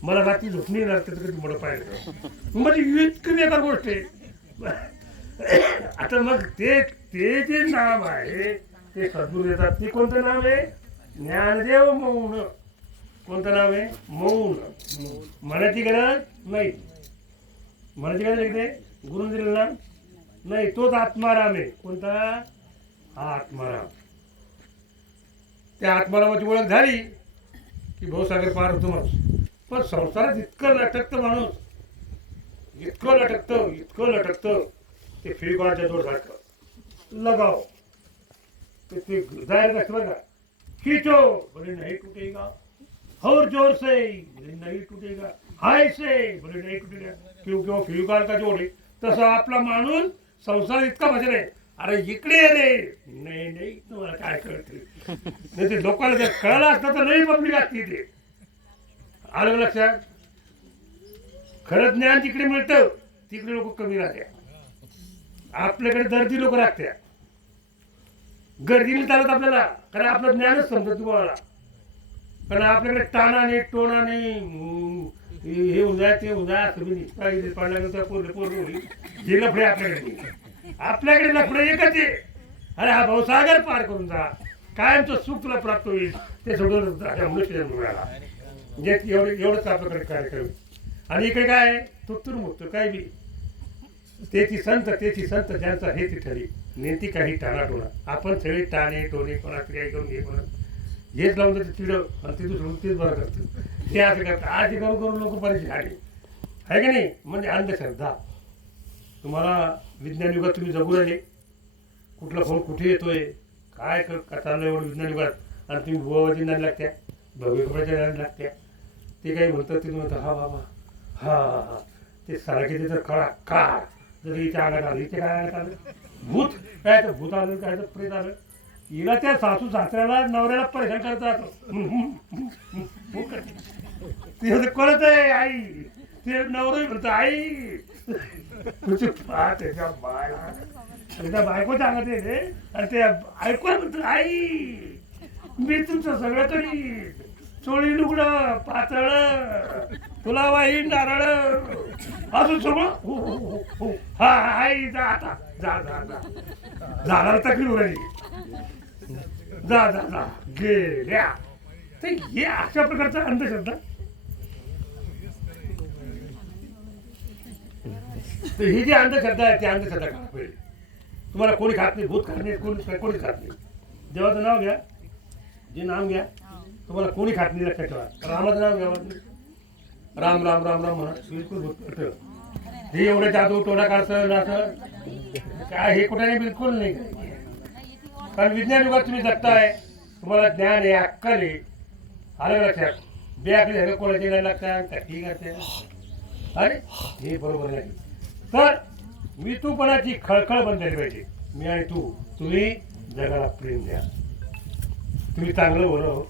मला रात्री झोप नाही येणार त्याचं कधी मोठं पाहिलं म्हणजे इतकं बेकार गोष्ट आहे आता मग ते जे नाव आहे ते सद्गुरू देतात ते कोणतं नाव आहे ज्ञानदेव मौन कोणतं नाव आहे मौन म्हणायची गरज नाही म्हणायची गरज आहे ते गुरु दिलेलं नाम नाही तोच आत्माराम आहे कोणता हा आत्माराम त्या आत्मारामाची ओळख झाली की भाऊसागर पार होतो माणूस पण संसारात इतकं लटकतं माणूस इतकं लटकतं ते फेविकॉलच्या जोरसारखं लगाव ते जायला कसं बघा खींचो बोले नहीं टूटेगा और जोर से बोले नहीं टूटेगा हाय से बोले नहीं टूटेगा क्योंकि वो फेविकॉल का जोड आहे तसा आपला माणूस संसार इतका भजन आहे अरे इकडे रे नाही तुम्हाला काय कळते नाही ते लोकांना जर कळलं असतं तर नाही पब्लिक असते ते आलं का लक्षात? खरं ज्ञान जिकडे मिळतं तिकडे लोक कमी राहत्या. आपल्याकडे दर्दी लोक राहत्या. गर्दीने चालत आपल्याला, कारण आपलं ज्ञानच समजत तुम्हाला. कारण आपल्याकडे टाणाने टोणाने हे होऊन जाय ते होऊन जाय तुम्ही काही पडल्यानंतर पोरले हे लफडे आपल्याकडे लफडे एकच आहे. अरे हा भाऊसागर पार करून जा, कायमचं सुख तुला प्राप्त होईल ते सोडून मुलाला एवढंच आपल्याकडे कार्यक्रम. आणि इकडे काय तुत्तूर मुक्त काय बी तेची संत ज्यांचा हे ती ठरी नेती काही टाणा टोणा. आपण सगळे टाणे टोणे कोणा काही करून हे कोणा हेच लावून जाते चिड आणि ते दुसरं तेच बरं करतं. ते असं करतात. आज हे करून लोक बरेच झाले आहे का नाही. म्हणजे अंधश्रद्धा. तुम्हाला विज्ञान युगात तुम्ही जगू राहिले. कुठला फोन कुठे येतोय काय चाललं एवढं विज्ञान युगात. आणि तुम्ही बुवाबाजी नाही लागत्या, भव्य कपड्याच्या नाही लागत्या. ते काही म्हणतात ते म्हणतात हा बाबा हा हा ते सारखे ते तर खळा का जर हिच्या अंगात आलं हिच्या काय अंगात आलं भूत काय तर भूत आलं काय तर प्रेत आलं. हिला त्या सासू सासऱ्याला नवऱ्याला परेशान करत राहतो. ते कोणत आहे आई ते नवरं म्हणतो आई तुझी त्याच्या बाळा त्याच्या बायकोच्या अंगात येते आणि ते ऐकू म्हणतो आई मी तुमचं सगळं करीन. चोळी लुगडं पातळ तुला वाईन नारळ असं सगळं. हा आई जा आता जा जा जा झाला तकलीफ राहिली जा जा जा गेल्या. तर हे अशा प्रकारचा अंधश्रद्धा. तर ही जी अंधश्रद्धा आहे ती अंधश्रद्धा का पहिले तुम्हाला कोणी खात नाही, भूत खात नाही, कोणी खात नाही. देवाचं नाव घ्या, जे नाम घ्या तुम्हाला कोणी खात नाही. लक्षात ठेवा. रामाचं नाव घ्या, राम राम राम राम म्हणा बिलकुल भूत. हे एवढं जादू टोणा काढतं असं काय हे कुठे बिलकुल नाही. कारण विज्ञान युगात तुम्ही जगताय, तुम्हाला ज्ञान आहे, अक्कल आहे. आलं लक्षात. बेअक्कली सगळं कोणाचे नाही लागतात का ठीक आहे. अरे हे बरोबर नाही. तर मी तूपणाची खळखळ बंद झाली पाहिजे. मी आणि तुम्ही जगाला प्रेम द्या. तुम्ही चांगलं बोलव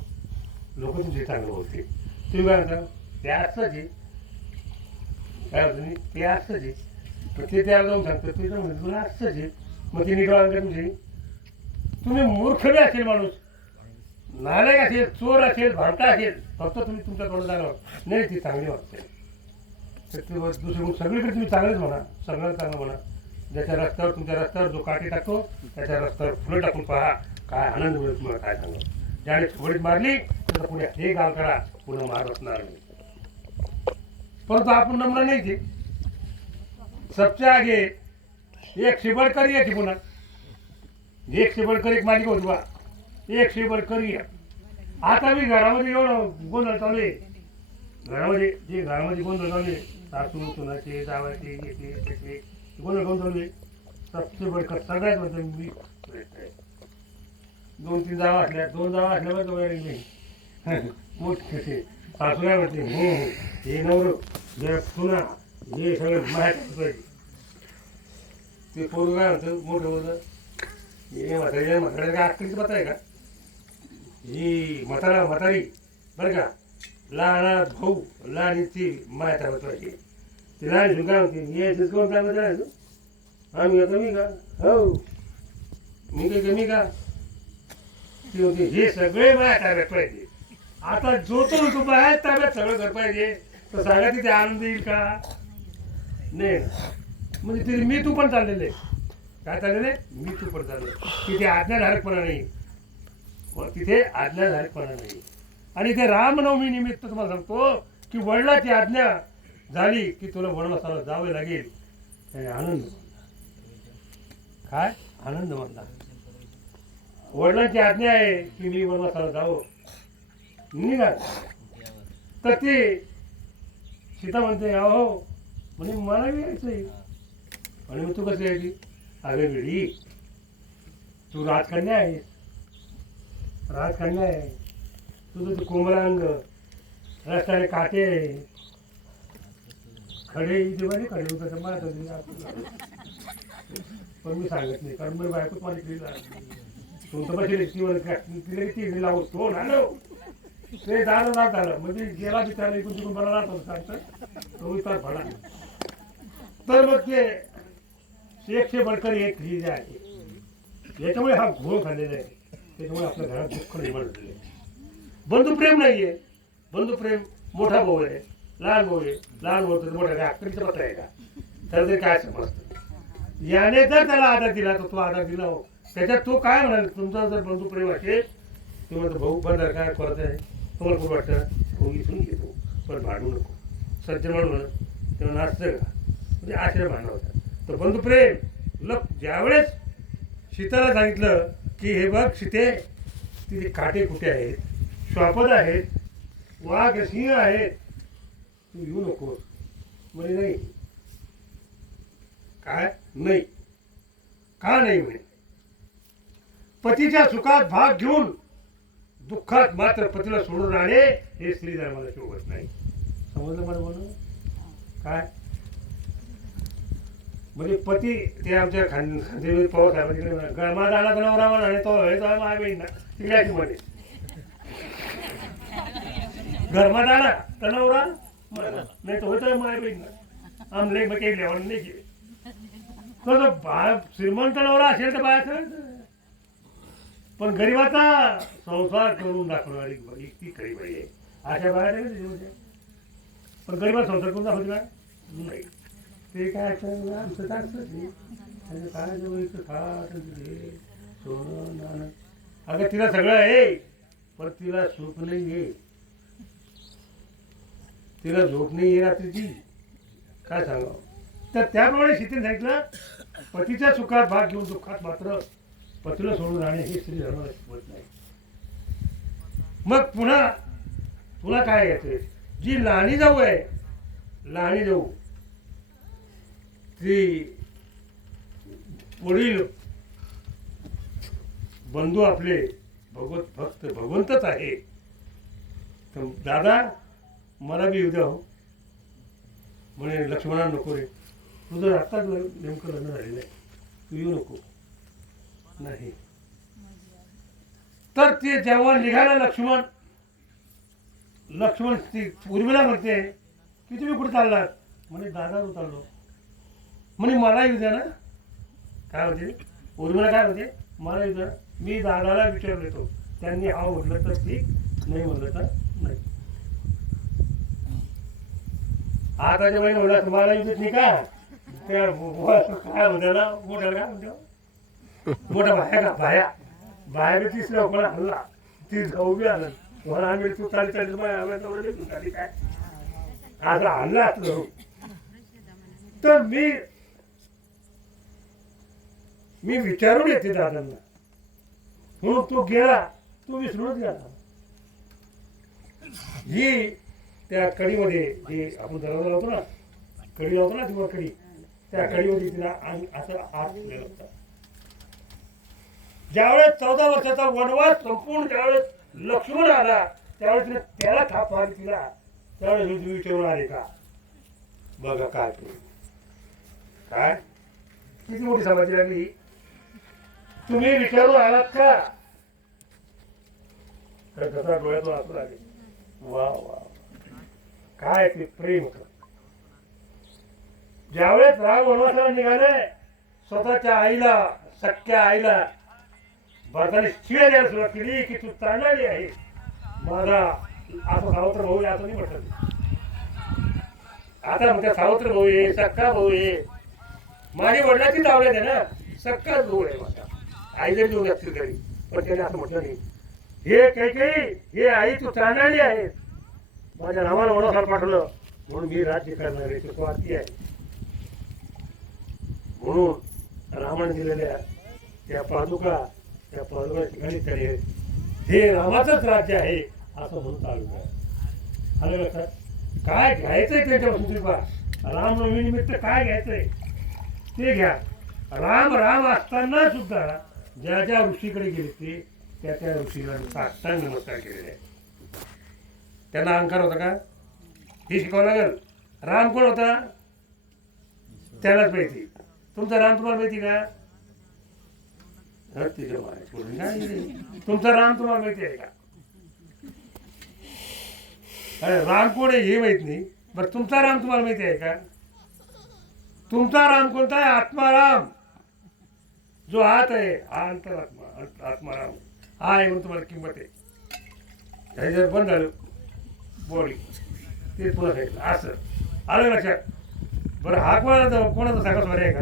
लोक तुमचे चांगलं बोलते. तुम्ही काय म्हणता ते असतंच आहे काय होतं नाही ते असतंच आहे. पण ते त्याला जाऊन सांगतं ते जाऊन म्हणतो तुला असतंच आहे. मग ते नीट वागलं तुमचे. तुम्ही मूर्ख बी असेल माणूस, नालायक असेल, चोर असेल, भामटा असेल, फक्त तुम्ही तुमच्या तोंड जाणार नाही ती चांगली वाटते. तर ते दुसरी सगळीकडे तुम्ही चांगलंच म्हणा, सगळं चांगलं म्हणा. ज्याच्या रस्त्यावर तुमच्या रस्त्यावर जो काठी टाकतो त्याच्या रस्त्यावर फुलं टाकून पहा काय आनंद मिळेल तुम्हाला. काय सांगा ज्याने थोडीत मारली तर पुढे हे गाव करा पुन्हा मार असणार नाही. परंतु आपण नम्र नाही. ते सबच्या आगे एक शिबडकर याची पुन्हा एक शिबडकर एक मालिका होती बा एक शिबडकर या. आता मी घरामध्ये एवढं गोंधळ चालू आहे. घरामध्ये गोंधळ चालू आहे. सासू सुनाचे जावाचे याचे त्याचे गोंधळ चालू आहे. सबसे बडकर सगळ्यात म्हणजे मी 2-3 जावा असल्या 2 जावा असल्यावर नाही मोठे सासू काय म्हणते हे नवर जरा सुना हे सगळं माहीत पाहिजे. ते पोरं काय म्हणतं मोठं होतं हे म्हाताऱ्या काय अक्कलीच पत्ता आहे का. ही म्हातारी बरं का लहान भाऊ लहान ती माहीत पाहिजे. ते लहान काय होते हे कोण काय म्हणते आम्ही कमी का हो मी काही कमी का ती होती हे सगळे माझ्या ताब्यात पाहिजे. आता जो तो बाहेर ताब्यात सगळं घर पाहिजे तर सांगा तिथे आनंद येईल का नाही. म्हणजे तिथे मी तू पण चाललेले काय चाललेले मी तू पण चालले. तिथे आज्ञाधारकपणा नाही, तिथे आज्ञाधारकपणा नाही. आणि ते रामनवमी निमित्त तुम्हाला सांगतो की वडिलाची आज्ञा झाली की तुला वनवासाला जावे लागेल. आनंद काय आनंद म्हणला. वडिलांची आज्ञा आहे की मी वनवासाला जावं निघा. तर ते सीता म्हणते अहो म्हणे मला यायचंय. आणि मग तू कसं यायची अरे वेळी तू राजकन्या आहे तुझं तू कोमलांग रस्त्याने काटे खडे दिवाळी खडे होतं मला पण मी सांगत नाही कारण मी बायकोच माझी तुमचं बसेल तिला लावतो ना ते झालं म्हणजे गेला बिचारा इकडून तिकडून बरा राहत होता तो विचार फळा. तर मग ते एकशे बडकर एक ही जे आहे याच्यामुळे हा घोळ खाल्लेला आहे. त्याच्यामुळे आपल्या घरात दुःख निर्माण झालेलं आहे. बंधुप्रेम नाहीये. बंधुप्रेम मोठा भाऊ आहे, लहान भाऊ आहे, लहान भाऊ तर मोठा काय अक्कलीचं पत्र आहे का? त्याला तरी काय समजतं? याने जर त्याला आधार दिला तर तो आधार दिला हो. त्याच्यात तो काय म्हणाल? तुमचा जर बंधुप्रेम असेल ते म्हणतो भाऊ बंधर काय करत आहे तुम्हाला खूप वाटतं हो इथून घेतो पण भांडू नको सज्जन म्हणून तेव्हा नाचतं का म्हणजे आश्रय भांडा होता. तर बंधुप्रेम ज्यावेळेस सीताला सांगितलं की हे बघ सीते तिथे काटे कुठे आहेत, श्वापद आहेत, वाघ सिंह आहेत, तू येऊ नकोस म्हणे. नाही काय नाही का नाही म्हणे. पतीच्या सुखात भाग घेऊन दुःखात मात्र पतीला सोडून राहणे हे स्त्री धर्माला शोभत नाही. समजलं मला म्हणून काय म्हणजे पती ते आमच्या खांदेमध्ये पाऊस आहे म्हणजे माझा आला नवरा आणि तो माय बहीण ना तिकडे म्हणे घरमात आला तर नवरा नाही तर होतं माय बहीण ना आमले मग काही लेवल नाही केले. तर श्रीमंत नवरा असेल तर बाया पण गरीबाचा संसार करून दाखवणारी ती खरी बाई आहे. अशा बाया पण गरीबाचा संसार करून दाखवते का नाही. ते काय आमचं काय सोनं नाणं अगं तिला सगळं आहे पण तिला सुख नाही आहे, तिला झोप नाही आहे रात्रीची. काय सांगावं? तर त्याप्रमाणे सीतेने सांगितलं पतीच्या सुखात भाग घेऊन दुःखात मात्र पतीला सोडून राहणे हे स्त्री धर्माला शिकवत नाही. मग पुन्हा तुला काय येते जी लहानी जाऊ आहे लहानी जाऊ ती वडील बंधू आपले भक्त भगवंतच आहे. तर दादा मला बी येऊ द्या हो म्हणे. लक्ष्मणा नको रे तुझं आत्ताच नेमकं लग्न झालेलं आहे तू येऊ नको नाही. तर ते जेव्हा निघाला लक्ष्मण ती उर्मिला म्हणते की तुम्ही कुठे चाललात म्हणे दादा चाललो म्हणे मला येऊ द्या ना. काय होते उर्मिला काय होते मला येऊ द्या. मी दादाला विचारलं येतो त्यांनी हा म्हटलं तर ठीक नाही म्हणलं तर नाही. आताच्या वेळी म्हणला तुम्हाला येत नाही का त्या काय म्हणतो ना मोठ्याला काय म्हणतो मोठा भाया का भाया बाहेर तिसऱ्या मला हल्ला ती जाऊ बी आलं मला आम्ही तू चाली चाळीस काय आता हल्ला असलो तर मी विचारून येते दादांना म्हणून तो गेला तो विसरूनच गेला. ही त्या कडीमध्ये जे आपण दरवाजा लावतो ना कडी लावतो ना ती कडी त्या कडीमध्ये तिला असं आत ठेवलेला होता. ज्यावेळेस 14 वर्षाचा वनवास संपूर्ण ज्यावेळेस लक्ष्मण आला त्यावेळेस तिने त्याला थाप मारली तिला. त्यावेळेस विचारून आले का बघा काय काय किती मोठी समाधी लागली. तुम्ही विचारून आलात का तर कसा डोळ्यातून असू लागले. वा वा काय ते प्रेम होतं. ज्यावेळेस राम वनवासाला निघाले स्वतःच्या आईला सख्या आईला भरताने शिव्या द्यायला सुरुवात केली की तू चालणारी आहे माझा असं सावत्र भाऊ आहे असं नाही म्हटलं. आता म्हणतात सावत्र भाऊ आहे सक्का भाऊ आहे माझ्या वडिलाचीच आवडत आहे ना सक्काच भाऊ आहे माझा. आई जरी घेऊन असतील घरी पण त्याने असं म्हटलं नाही. हे काही हे आई तू चालणारी आहे माझ्या नावाला वनवासाला पाठवलं म्हणून मी राज्य करणार आहे. तो स्वार्थी आहे म्हणून रामाने दिलेल्या त्या पादुका ठिकाणी तरी हे रामाचंच राज्य आहे असं म्हणून चालू आहे. आलं लक्षात काय घ्यायचंय त्यांच्यापासून कृपा रामनवमी निमित्त काय घ्यायचंय ते घ्या. राम असताना सुद्धा ज्या ज्या ऋषीकडे गेले ते त्या ऋषीला साष्टांग नमस्कार केलेले आहे. त्यांना अहंकार होता का हे शिकावं लागेल. राम कोण होता त्यालाच माहिती. तुमचा राम तुम्हाला माहिती का तुमचा राम तुम्हाला माहिती आहे का अरे राम कोण आहे हे माहित नाही. बरं तुमचा राम तुम्हाला माहिती आहे का? तुमचा राम कोणता आहे? आत्माराम. जो आत आहे हा अंतरात्मा, आत्माराम हा आहे म्हणून तुम्हाला किंमत आहे. हे जर बंद झालं बॉडी ते पुन्हा सांगितलं असं आलं लक्षात. बरं हा कोणाचा सगळा सोऱ्या आहे का?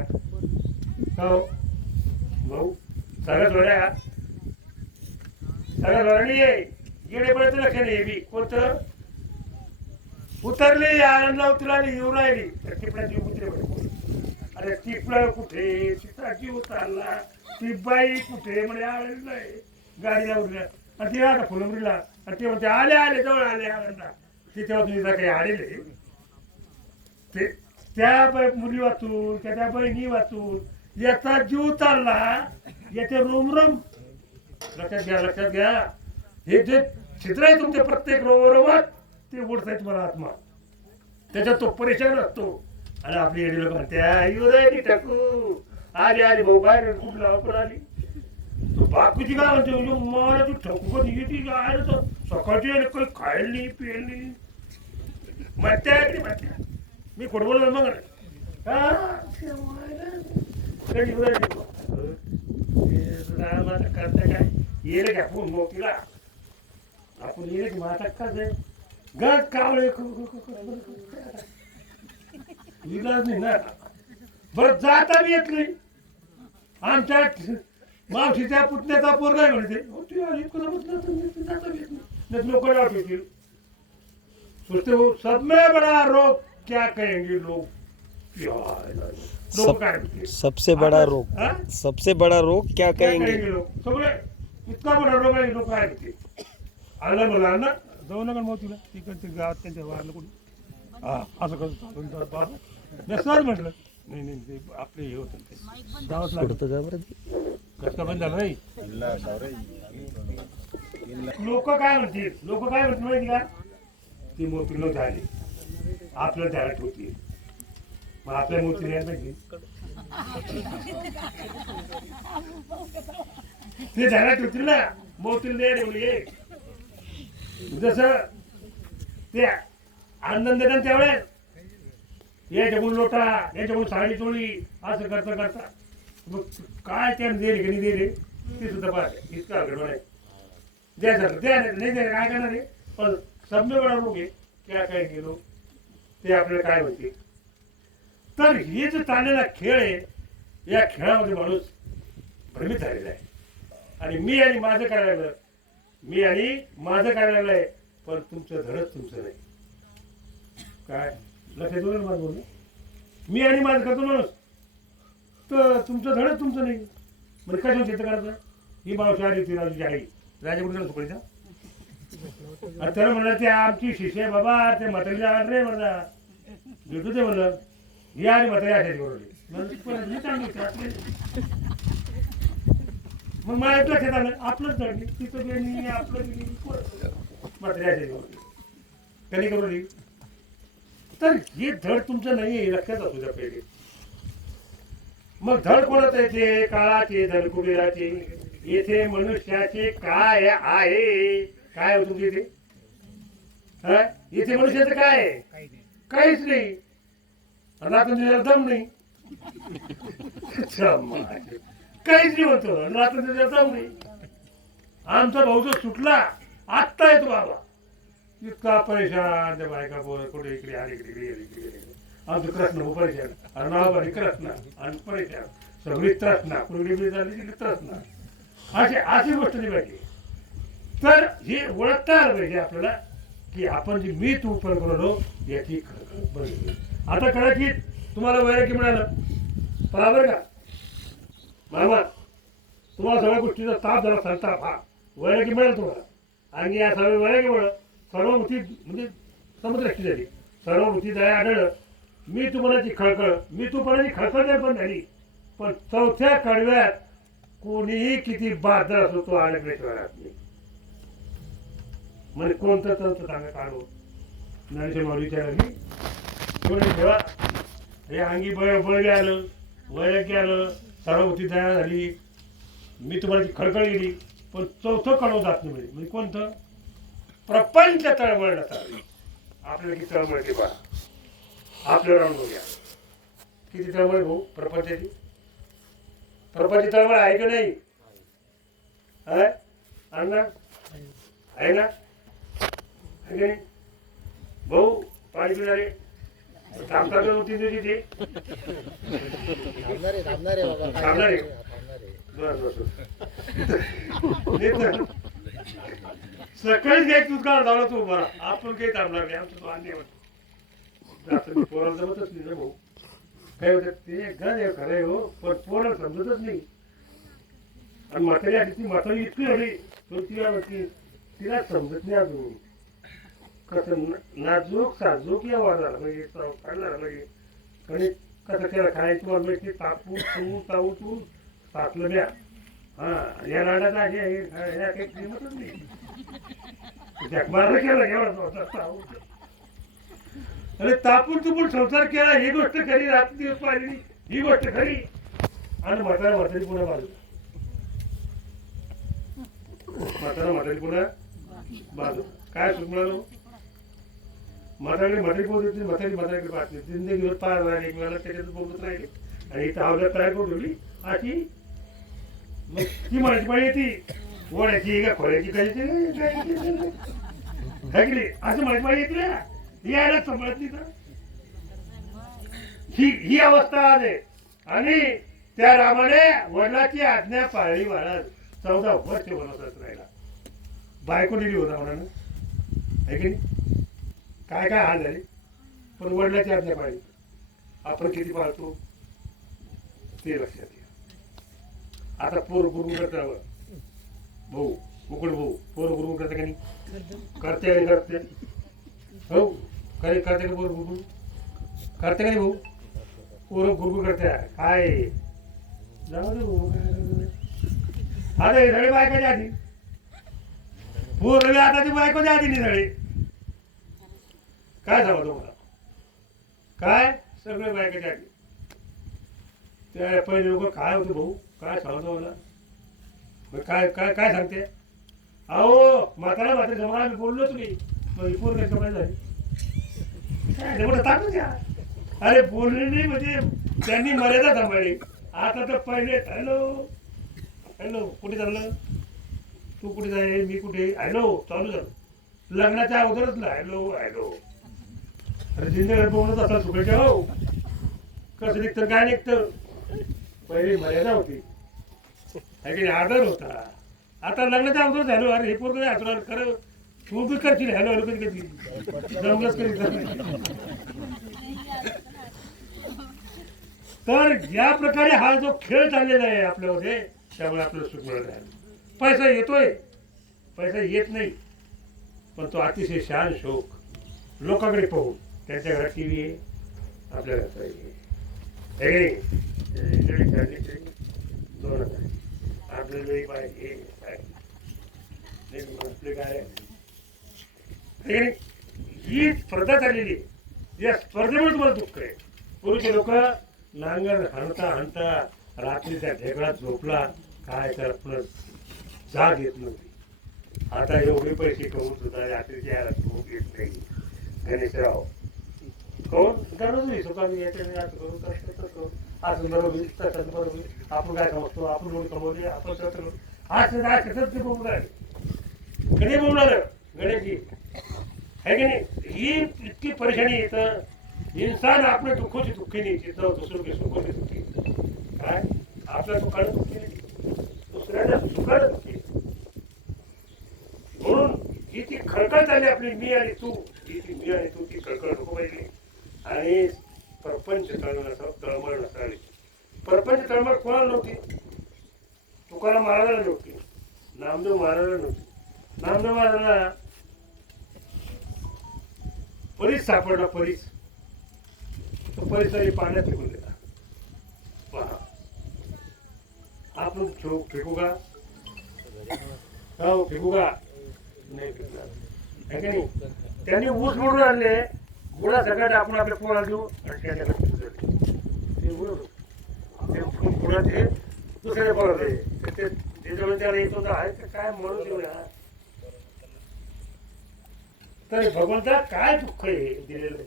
हो भाऊ सगळा सोऱ्या का? सगळा सोऱ्या नाही आहे. येणेपर्यंत लक्ष नाही. बी कोणतं उतरली आनंदला उतरली येऊ राहिली तर टिपड्या जीव उतरे. अरे टिपळ कुठे? सीताची उतरला. ती बाई कुठे? म्हणजे आलेली नाही गाडीला उतरल्या आणि ती आता फुलंबरीला आणि ते म्हणते आले आले जवळ आले आनंदा. ते तेव्हा तुम्ही काही आलेले ते त्या मुली वाचून त्या बहिणी वाचून याचा जीव चालला. याचे रोमरोम लक्षात घ्या. हे जे छिद्र आहे तुमच्या प्रत्येक रोमरोमात ते ओढताय तुम्हाला आत्मा. त्याच्यात तो परेशान असतो. आणि आपली येडी लोक म्हणते टाकू आली आली भाऊ बाहेर कुठला वापर आली. बाकीची काय म्हणते मला तू ठकू कधी येते काय तर सकाळची काही खायला नाही पियला नाही म्हणत्या. मी खोट बोललो मग करता काय येले का फोन मोतीला आपण येले की माझा काय गट कावळे इलाज नाही ना. बरं जाता बी येत नाही. आमच्या मावशीच्या पुतण्याचा पोरगा म्हणते लोक ठेवतील. सोचते हो सब में बड़ा रोग क्या कहेंगे लोग. सबसे बड़ा रोग क्या कहेंगे लोग. सगळे इतका बडा रोग आहे. लोक काय म्हणते आलं मला ना जाऊ नका मोतीला तिकडच्या गावात त्यांच्या वारलं कोणी असं कसं सर म्हटलं नाही नाही ते आपले हे होतं ते जावंच लागतं. कसं बंद झालं नाही. लोक काय म्हणतील माहिती का? ती मोती न झाली आपलं ध्यानात होती. मग आपल्या मोती द्यायला पाहिजे ते ध्यानात होतील ना. मोतीला द्यायला जसं ते आनंद देतात त्यावेळेस याच्याकडून लोटा याच्याकडून साडी चोळी असं करता मग काय त्याने दिले की नाही दिले ते सुद्धा पाहते. इतका गडबड आहे. द्यायचं द्या नाही द्या काय करणार आहे. पण सबने बडा रोग आहे क्या काय गेलो ते आपल्याला काय म्हणते. तर हे जो चाललेला खेळ आहे या खेळामध्ये माणूस भ्रमित झालेला आहे. आणि मी आणि माझं करायला आहे. पण तुमचं धडच तुमचं नाही. काय लक्षात येऊन माझं बोलणं. मी आणि माझं करतो माणूस तर तुमचं धडच तुमचं नाही. म्हणजे कशावर शेत करायचं. ही मावशी आली होती राजूची आई राजाकडून सुकळीचा आणि त्याला म्हणलं ते आमची शिष्य आहे बाबा ते म्हातारीला आण रे म्हणा भेटू दे म्हणलं. ही आणि म्हातारी अशाची बरोबर मग मला लक्षात आलं आपलंच धडली तिथं बेनी आपलं म्हातारी अशाची बरोबर त्यांनी करून. तर हे धड तुमचं नाही आहे लक्षात असू द्या पहिले. मग धड कोणाचं येते? काळाचे धड कुबेराचे. येथे मनुष्याचे काय आहे? काय होतं तुमच्या इथे? इथे मनुष्याचं काय आहे? काहीच नाही. रात्र दम नाही. काहीच नाही होतं रात्र दम नाही. आमचा भाऊ जो सुटला आत्ता येतो बाबा इतका परेशान. त्या बायका पोर कुठे इकडे आले इकडे आमचं कृष्ण परेशान. अरे नाव कृष्ण आणि परेशान सगळी त्रसना पूर्वी झाली तिकडे त्रसना. अशी गोष्ट नाही पाहिजे. तर हे ओळखता आलं पाहिजे आपल्याला की आपण जे मी तू पण करलो याची बंद. आता कदाचित तुम्हाला वैराग्य मिळालं पहा बरं का मामा. तुम्हाला सगळ्या गोष्टीचा ताप झाला संताप हा वैराग्य मिळालं तुम्हाला. आणि या सगळ्या वैराग्यामुळं सर्वभूती म्हणजे समुद्रष्टी झाली. सर्वभूती दया आढळ. मी तुम्हालाची खळखळ पण झाली. पण चौथ्या कडव्यात कोणीही किती बहादर असो तो अडकल्याशिवाय राहत नाही. म्हणजे कोणतं तंत्र सांगा काढू नरेश माऊलीच्या लागली थोडे ठेवा. हे अंगी बळगे आलं वैराग्य आलं सर्वभूती दया झाली. मी तुम्हाला खळखळ गेली पण चौथं कडव जात नाही म्हणजे कोणतं? प्रपंच तळमळणं चालली. आपल्याला किती तळमळ ते पहा आपल्याला राहून बघूया किती तळमळ भाऊ प्रपंचाची तळमळ आहे का नाही आहे अण्णा आहे ना आहे का नाही भाऊ पाणी पिणारे थांबता का 2-3 दिवशी ते थांबणार आहे बाबा थांबणार आहे. थांबणार आहे. बरं सकाळीच घ्यायचं तुझं झाला तू बरा आपण काही थांबणार नाही आमचं तो अन्य पोराला जमतच नाही ना भाऊ काय होतं ते घर आहे खरं आहे हो पण पोराला समजतच नाही आणि म्हातारी आली ती म्हातारी इतकी आली तो तिला समजत नाही अजून कसं नाजूक साजूक या वाजाला म्हणजे काढणार म्हणजे आणि कसं त्याला खायचं मला माहिती तापू तू ताऊ तू तापलं द्या हा या लाडाचा आहे ह्या काही किंमतच नाही जगमारला केला एवढा अरे तापून तुपून संसार केला ही गोष्ट खरी रात्री दिवस पाहिली ही गोष्ट खरी आणि म्हातारी पुन्हा बाजू म्हातारी पुन्हा बाजू काय सुटणार म्हातारी बोलत म्हातारीकडे पाहते जिंदगीवर पार राहिले एकमेकाला त्याच्यात बोलत राहिले आणि इथं आवडत काय करून ठेवली अशी मग ती म्हणायची पाहिजे ती ओढ्याची का खोऱ्याची कशाची असं म्हणायची पाहिजे तिला यायला सांभाळत नाही तर ही अवस्था आहे आणि त्या रामाने वडिलाची आज्ञा पाळली महाराज 14 वर्ष बनवतात राहिला बायको दिली होता म्हणा आहे की नाही काय हाल झाले पण वडिलाची आज्ञा पाळली आपण किती पाळतो ते लक्षात घ्या आता पोर गुरु करतावर भाऊ मुकुळ भाऊ पोर गुरु करते का नाही करते आणि करते हो काही करते का पोर गुरु करते का नाही भाऊ पोर गुरु करते काय जाऊ दे भाऊ आता हे सगळे बायकाच्या आधी पोर आता ती बायकोच्या आधी नाही सगळे काय सांगा तुम्हाला काय सगळे बायकाच्या आधी त्या पहिले लोक काय होते भाऊ काय सांगतो मला काय काय काय सांगते अहो म्हातारी जमा आम्ही बोललो तुम्ही मग पोर काय कमाई झाली काय मोठं टाकून द्या अरे बोलले नाही म्हणजे त्यांनी मर्यादा सांभाळली आता तर पहिले हॅलो कुठे चाललं तू कुठे जाय मी कुठे हॅलो चालू झालं लग्नाच्या अगोदरच ना हॅलो अरे जिंदगी बोलत असा सुखाच्या हो कसं निघतं काय निघतं पहिली मर्यादा होती आदर होता आता लग्नाच्या अगोदर झालो अरे हे पोरं आठवणार खरं तू बी करशील हॅलो कधी कधी जमलंच कधी तर या प्रकारे हा जो खेळ चाललेला आहे आपल्यामध्ये त्यामुळे आपल्याला सुख मिळत आहे पैसा येतोय पैसा येत नाही पण तो अतिशय शान शोक लोकांकडे पाहून त्यांच्या घरात टी व्ही आहे आपल्या घरात आपले काय ही स्पर्धा चाललेली या स्पर्धेमुळे तुम्हाला दुःख आहे पूर्वीचे लोक नांगर हाणता रात्रीच्या ढेकळात झोपला काय तर आपलं जाग येत नव्हती आता एवढे पैसे कमवून सुद्धा रात्रीच्या झोप येत नाही गणेशराव कोण गरज नाही सुखाने याच्याने असं करू तसं करू असं बरोबर तसं बरोबर आपण काय समजतो आपण एवढी कमवली आपण कसं करू असं कसं ते बोलणार कधी बोलणार गणेशजी है की नाही ही इतकी परेशानी येतं इंसान आपल्या दुःखाची दुःखी नाही तिथं दुसरं सुखाची दुःखी काय आपल्या दुःखाला दुःखी नाही दुसऱ्याच्या सुखाला दुःखी म्हणून ही ती खळखळ झाली आपली मी आणि तू ती खळखळ नको पाहिजे आणि परपंच तळमळ नसावी परपंच तळमळ कोणाला नव्हती तुकाराम महाराजाला नव्हती नामदेव महाराजाला नव्हती नामदेव महाराजाला परीस सापडला परीस तो परीस तरी पाण्यात फेकून दिला पहा आपण फेकू का हो फेकू का नाही फेकणार आहे की नाही त्यांनी ऊस मोडून आणले मुळा सगळ्यात आपण आपल्या पोळा देऊ आणि त्याच्याकडे ते पुढं ते दुसऱ्या पोळा दे त्याच्यामुळे त्याला येतो आहे काय म्हणून देऊया तर भगवंता काय दुःख आहे दिलेलं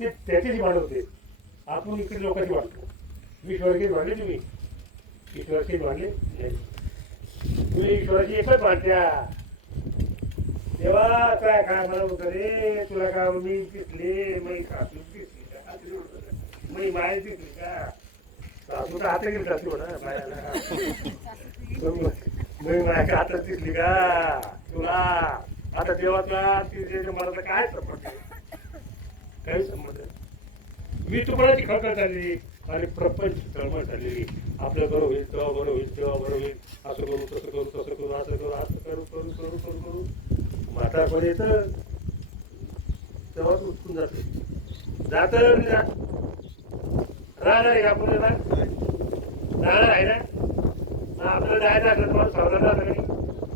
ते त्याच्याशी वाढवते. आपण इकडे लोकांशी वाढतो. 20 वर्षी वाढले तुम्ही, 20 वर्षी वाढले तुम्ही 20 वर्षी एकच वाढत्या. तेव्हा काय काय म्हणत होतं रे तुला का मी दिसले मी सासू दिसली का मी माय दिसली का सासू तर हात गेली सासू ना मायाला मी मायाच्या हातात दिसली का तुला. आता देवाचा तिथे मला काय संबंध काही संबंध. मी तुम्हाला खळखळ झालेली आणि प्रपंच तळमळ झालेली. आपलं बरं होईल तेव्हा बरं होईल तेव्हा बरं होईल असं करू तसं करू तसं करू असं करू असं करू करू करू करू करू म्हातारपण येतं तेव्हाच उठून जातं जातं राहणार आहे आपण राहणार आहे ना. आपल्याला जायचं असलं तुम्हाला सावधान राहतं नाही.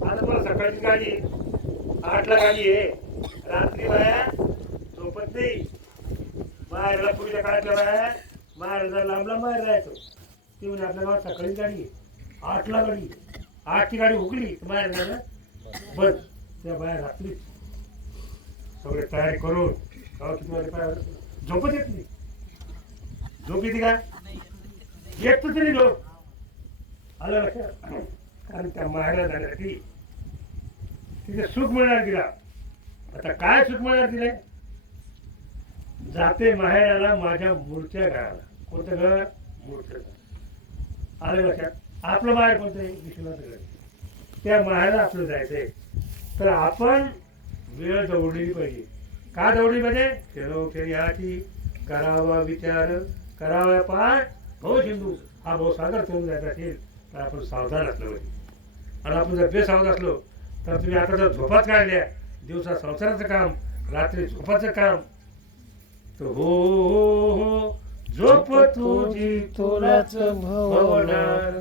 आता मला सकाळची गाडी 8ला गाडी आहे. रात्री बाया झोपत नाही. बाहेरला पूर्वीच्या काळातल्या बाया बाहेर लांब लांब बाहेर जायचो. ती म्हणजे आपल्या गावात सकाळी गाडी 8ला गाडी 8ची गाडी हुकली बाहेर जायला बस. त्या बाहेर रात्री सगळे तयारी करून झोपत येत नाही. झोप येते का येत तरी लोक आलं लक्षात. कारण त्या माहेरला जाण्यासाठी तिथे सुख मिळणार तिला. आता काय सुख मिळणार तिला. जाते माहेराला माझ्या मूळच्या घराला. कोणतं घर मूळचं घर. आलं लक्षात. आपलं माहेर कोणतं आहे विश्वनाथ घर. त्या माहेरला आपलं जायचंय. तर आपण वेळ दौडली पाहिजे. का दौडली पाहिजे. खेळोखेळी करावा विचार करावा पार भाऊ सिंधू. हा भाऊ सागर तोडून जायचा असेल तर आपण सावधान असलं पाहिजे. आणि आपण जर बेसावध असलो तर तुम्ही आता जर झोपाच काढल्या दिवसा संसाराचं काम रात्री झोपाचं काम तर हो हो झोप तुझी तुलाच भवणार.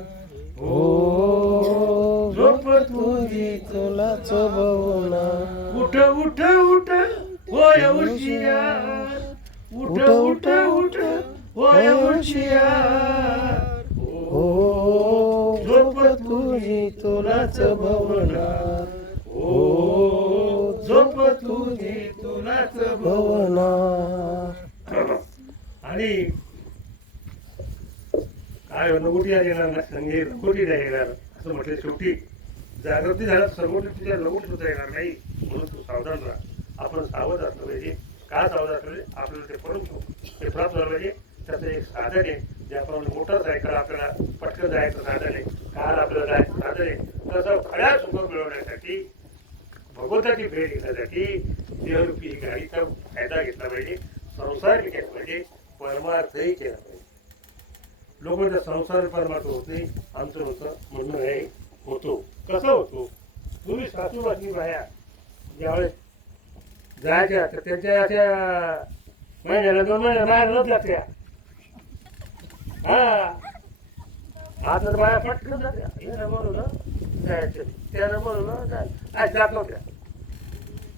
हो झोप तुझी तुलाच भवणार. उठ उठ उठ होय उशियार. उठ उठ उठ होय उशियार. हो झोप तुझी तुलाच भवणार. हो झोप तुझी तुलाच भवणार. आणि काय लंगोटी येणार ना संगे लंगोटी नाही येणार असं म्हटलं. शेवटी जागृती झाला संगोटी तुझ्या लंगोटी सुद्धा येणार नाही. म्हणून तू सावधान राहा. आपण सावध असलं पाहिजे. का सावध असलं पाहिजे आपल्याला ते पडून ते प्राप्त झालं पाहिजे. त्याचं एक साधन आहे ज्याप्रमाणे मोटरसायकल आपल्याला पटकन जायचं साधन आहे. कार आपल्याला जायचं साधन आहे. तसं खऱ्या सुख मिळवण्यासाठी भगवंताची भेट घेण्यासाठी देहरूपी गाडीचा फायदा घेतला पाहिजे. संसार केला पाहिजे. परमार्थही केला पाहिजे. लोकांचा संसार परमार्थ होत नाही. आमचं होतं म्हणणं आहे होतो. कसं होतो. तुम्ही सासूबाई बाया ज्यावेळेस जायच्या तर त्यांच्या अशा महिन्याला 2 महिन्या बाहेर नच लागत्या. हा आता बाया पटकन जात्या. यानं म्हणून जायचं त्यानं म्हणून जात नव्हत्या.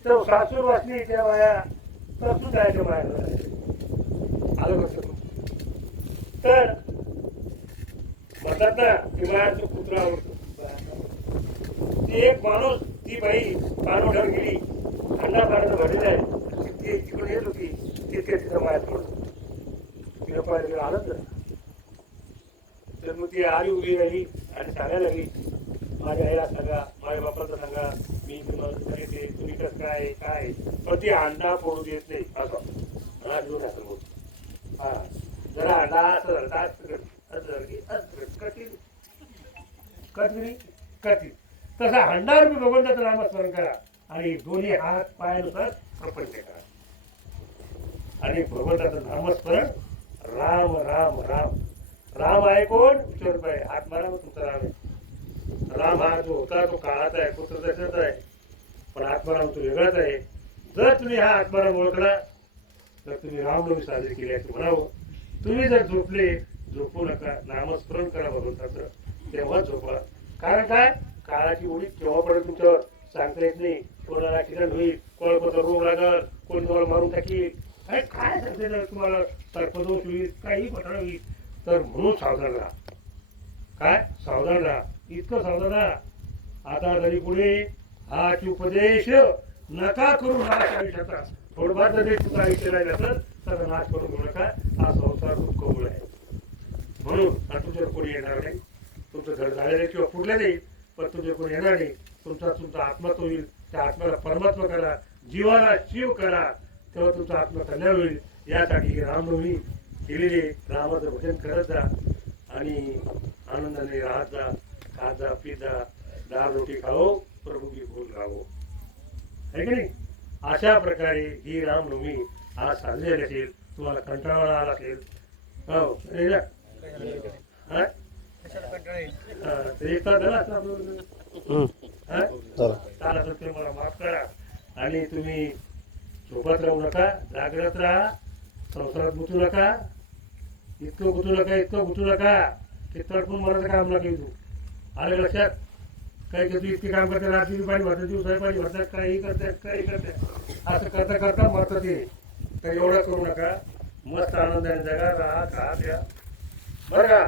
तर सासूर वाचली त्या बाया तसून जायचं बाहेर. आलं कसं तर म्हणतात ना की बाहेरचं कुत्र आवडतो. ती एक माणूस ती बाई पाणवठ्यावर गेली. अंडा पाण्याचं भरलेलं आहे. ती तिकडे येत होती. तिथे तिथं मायात पडतो. तिला पाहिजे आलंच ना. तर मग ती आली उभी राहिली आणि सांगायला लागली माझ्या आईला सांगा माझ्या बापाला सांगा मी तुम्हाला येते तुम्ही कसं काय काय. पण ती अंडा फोडू देत नाही. असं घेऊन असं बोल. हा जरा अंडा असं कठीण तसा हंडावर मी भगवंताचं नामस्मरण करा आणि दोन्ही हात पायानुसार प्रपंच करा. आणि भगवंताचं नामस्मरण राम राम राम. राम आहे कोण ईश्वरबाई. आत्माराम तुमचा राम आहे. राम हा जो होता तो काळाचा आहे पुत्रदर्शनाचा आहे. पण आत्माराम तो वेगळाच आहे. जर तुम्ही हा आत्माराम ओळखला तर तुम्ही रामनवमी साजरी केली असे म्हणावं. तुम्ही जर झोपले झोपू नका. नामस्मरण करा भगवंताचं तेव्हा झोपा. कारण काय काळाची ओळी केव्हा पडेल तुमच्यावर सांगता येत नाही. कोणाला ऍक्सिडेंट होईल कोणाला रोग लागल कोणी तुम्हाला मारून टाकील काय सांगते तुम्हाला सर्पदोष होईल काही घटना होईल. तर म्हणून सावधान राहा. काय सावधान राहा. इतकं सावधान राहा. आता जरी पुढे हाच उपदेश नका करू नाश आयुष्याचा. थोडंफार जरी तुझं आयुष्य राहिलं तर त्याचा नाश करून घेऊ नका. हा संसार खूप कबूल आहे. म्हणून हा तुझ्यावर कोणी येणार नाही. तुमचं घर झालेलं किंवा पुढलं नाही, पण तुझे कोणी येणार नाही. तुमचा आत्मा तो होईल. त्या आत्म्याला परमात्मा करा, जीवाला शिव करा, तेव्हा तुमचा आत्मा कल्याण होईल. यासाठी ही रामनवमी केलेली. रामाचं भजन करत जा आणि आनंदाने राहत जा, खात जा, पीत जा, दाल रोटी खाओ, प्रभू की भूल गावो. आहे की नाही? अशा प्रकारे ही रामनवमी आज साजरी झाली असेल. तुम्हाला कंटाळा आला असेल, हो नाही ना? हा? ते एक तास झाला असता आपलं. हा? चालेल असेल ते मला माफ करा. आणि तुम्ही झोपत राहू नका, जागृत राहा, संसारात गुंतू नका. इतकं गुंतू नका की तडपून मराचं काम नका तू. आलं लक्षात? काही तू इतके काम करते, रात्री पाणी भरतात, दिवसाही पाणी भरतात, काही करतात. असं करता करता मरतात ते. तर एवढं करू नका. मस्त आनंदाने जगा, राहा, खा, द्या, बरं का?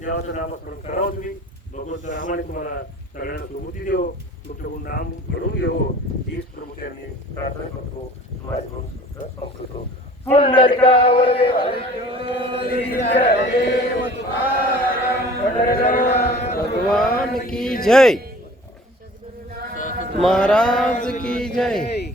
देवाचं नामस्मरण करावं तुम्ही. भगवंत रामाने तुम्हाला सगळ्यांना सुबुद्धी देव, तुमच्याकडून नाम घडून घेऊ, हीच प्रमुख्याने प्रार्थना करतो. माझे म्हणून संपतो. भगवान की जय, महाराज की जय.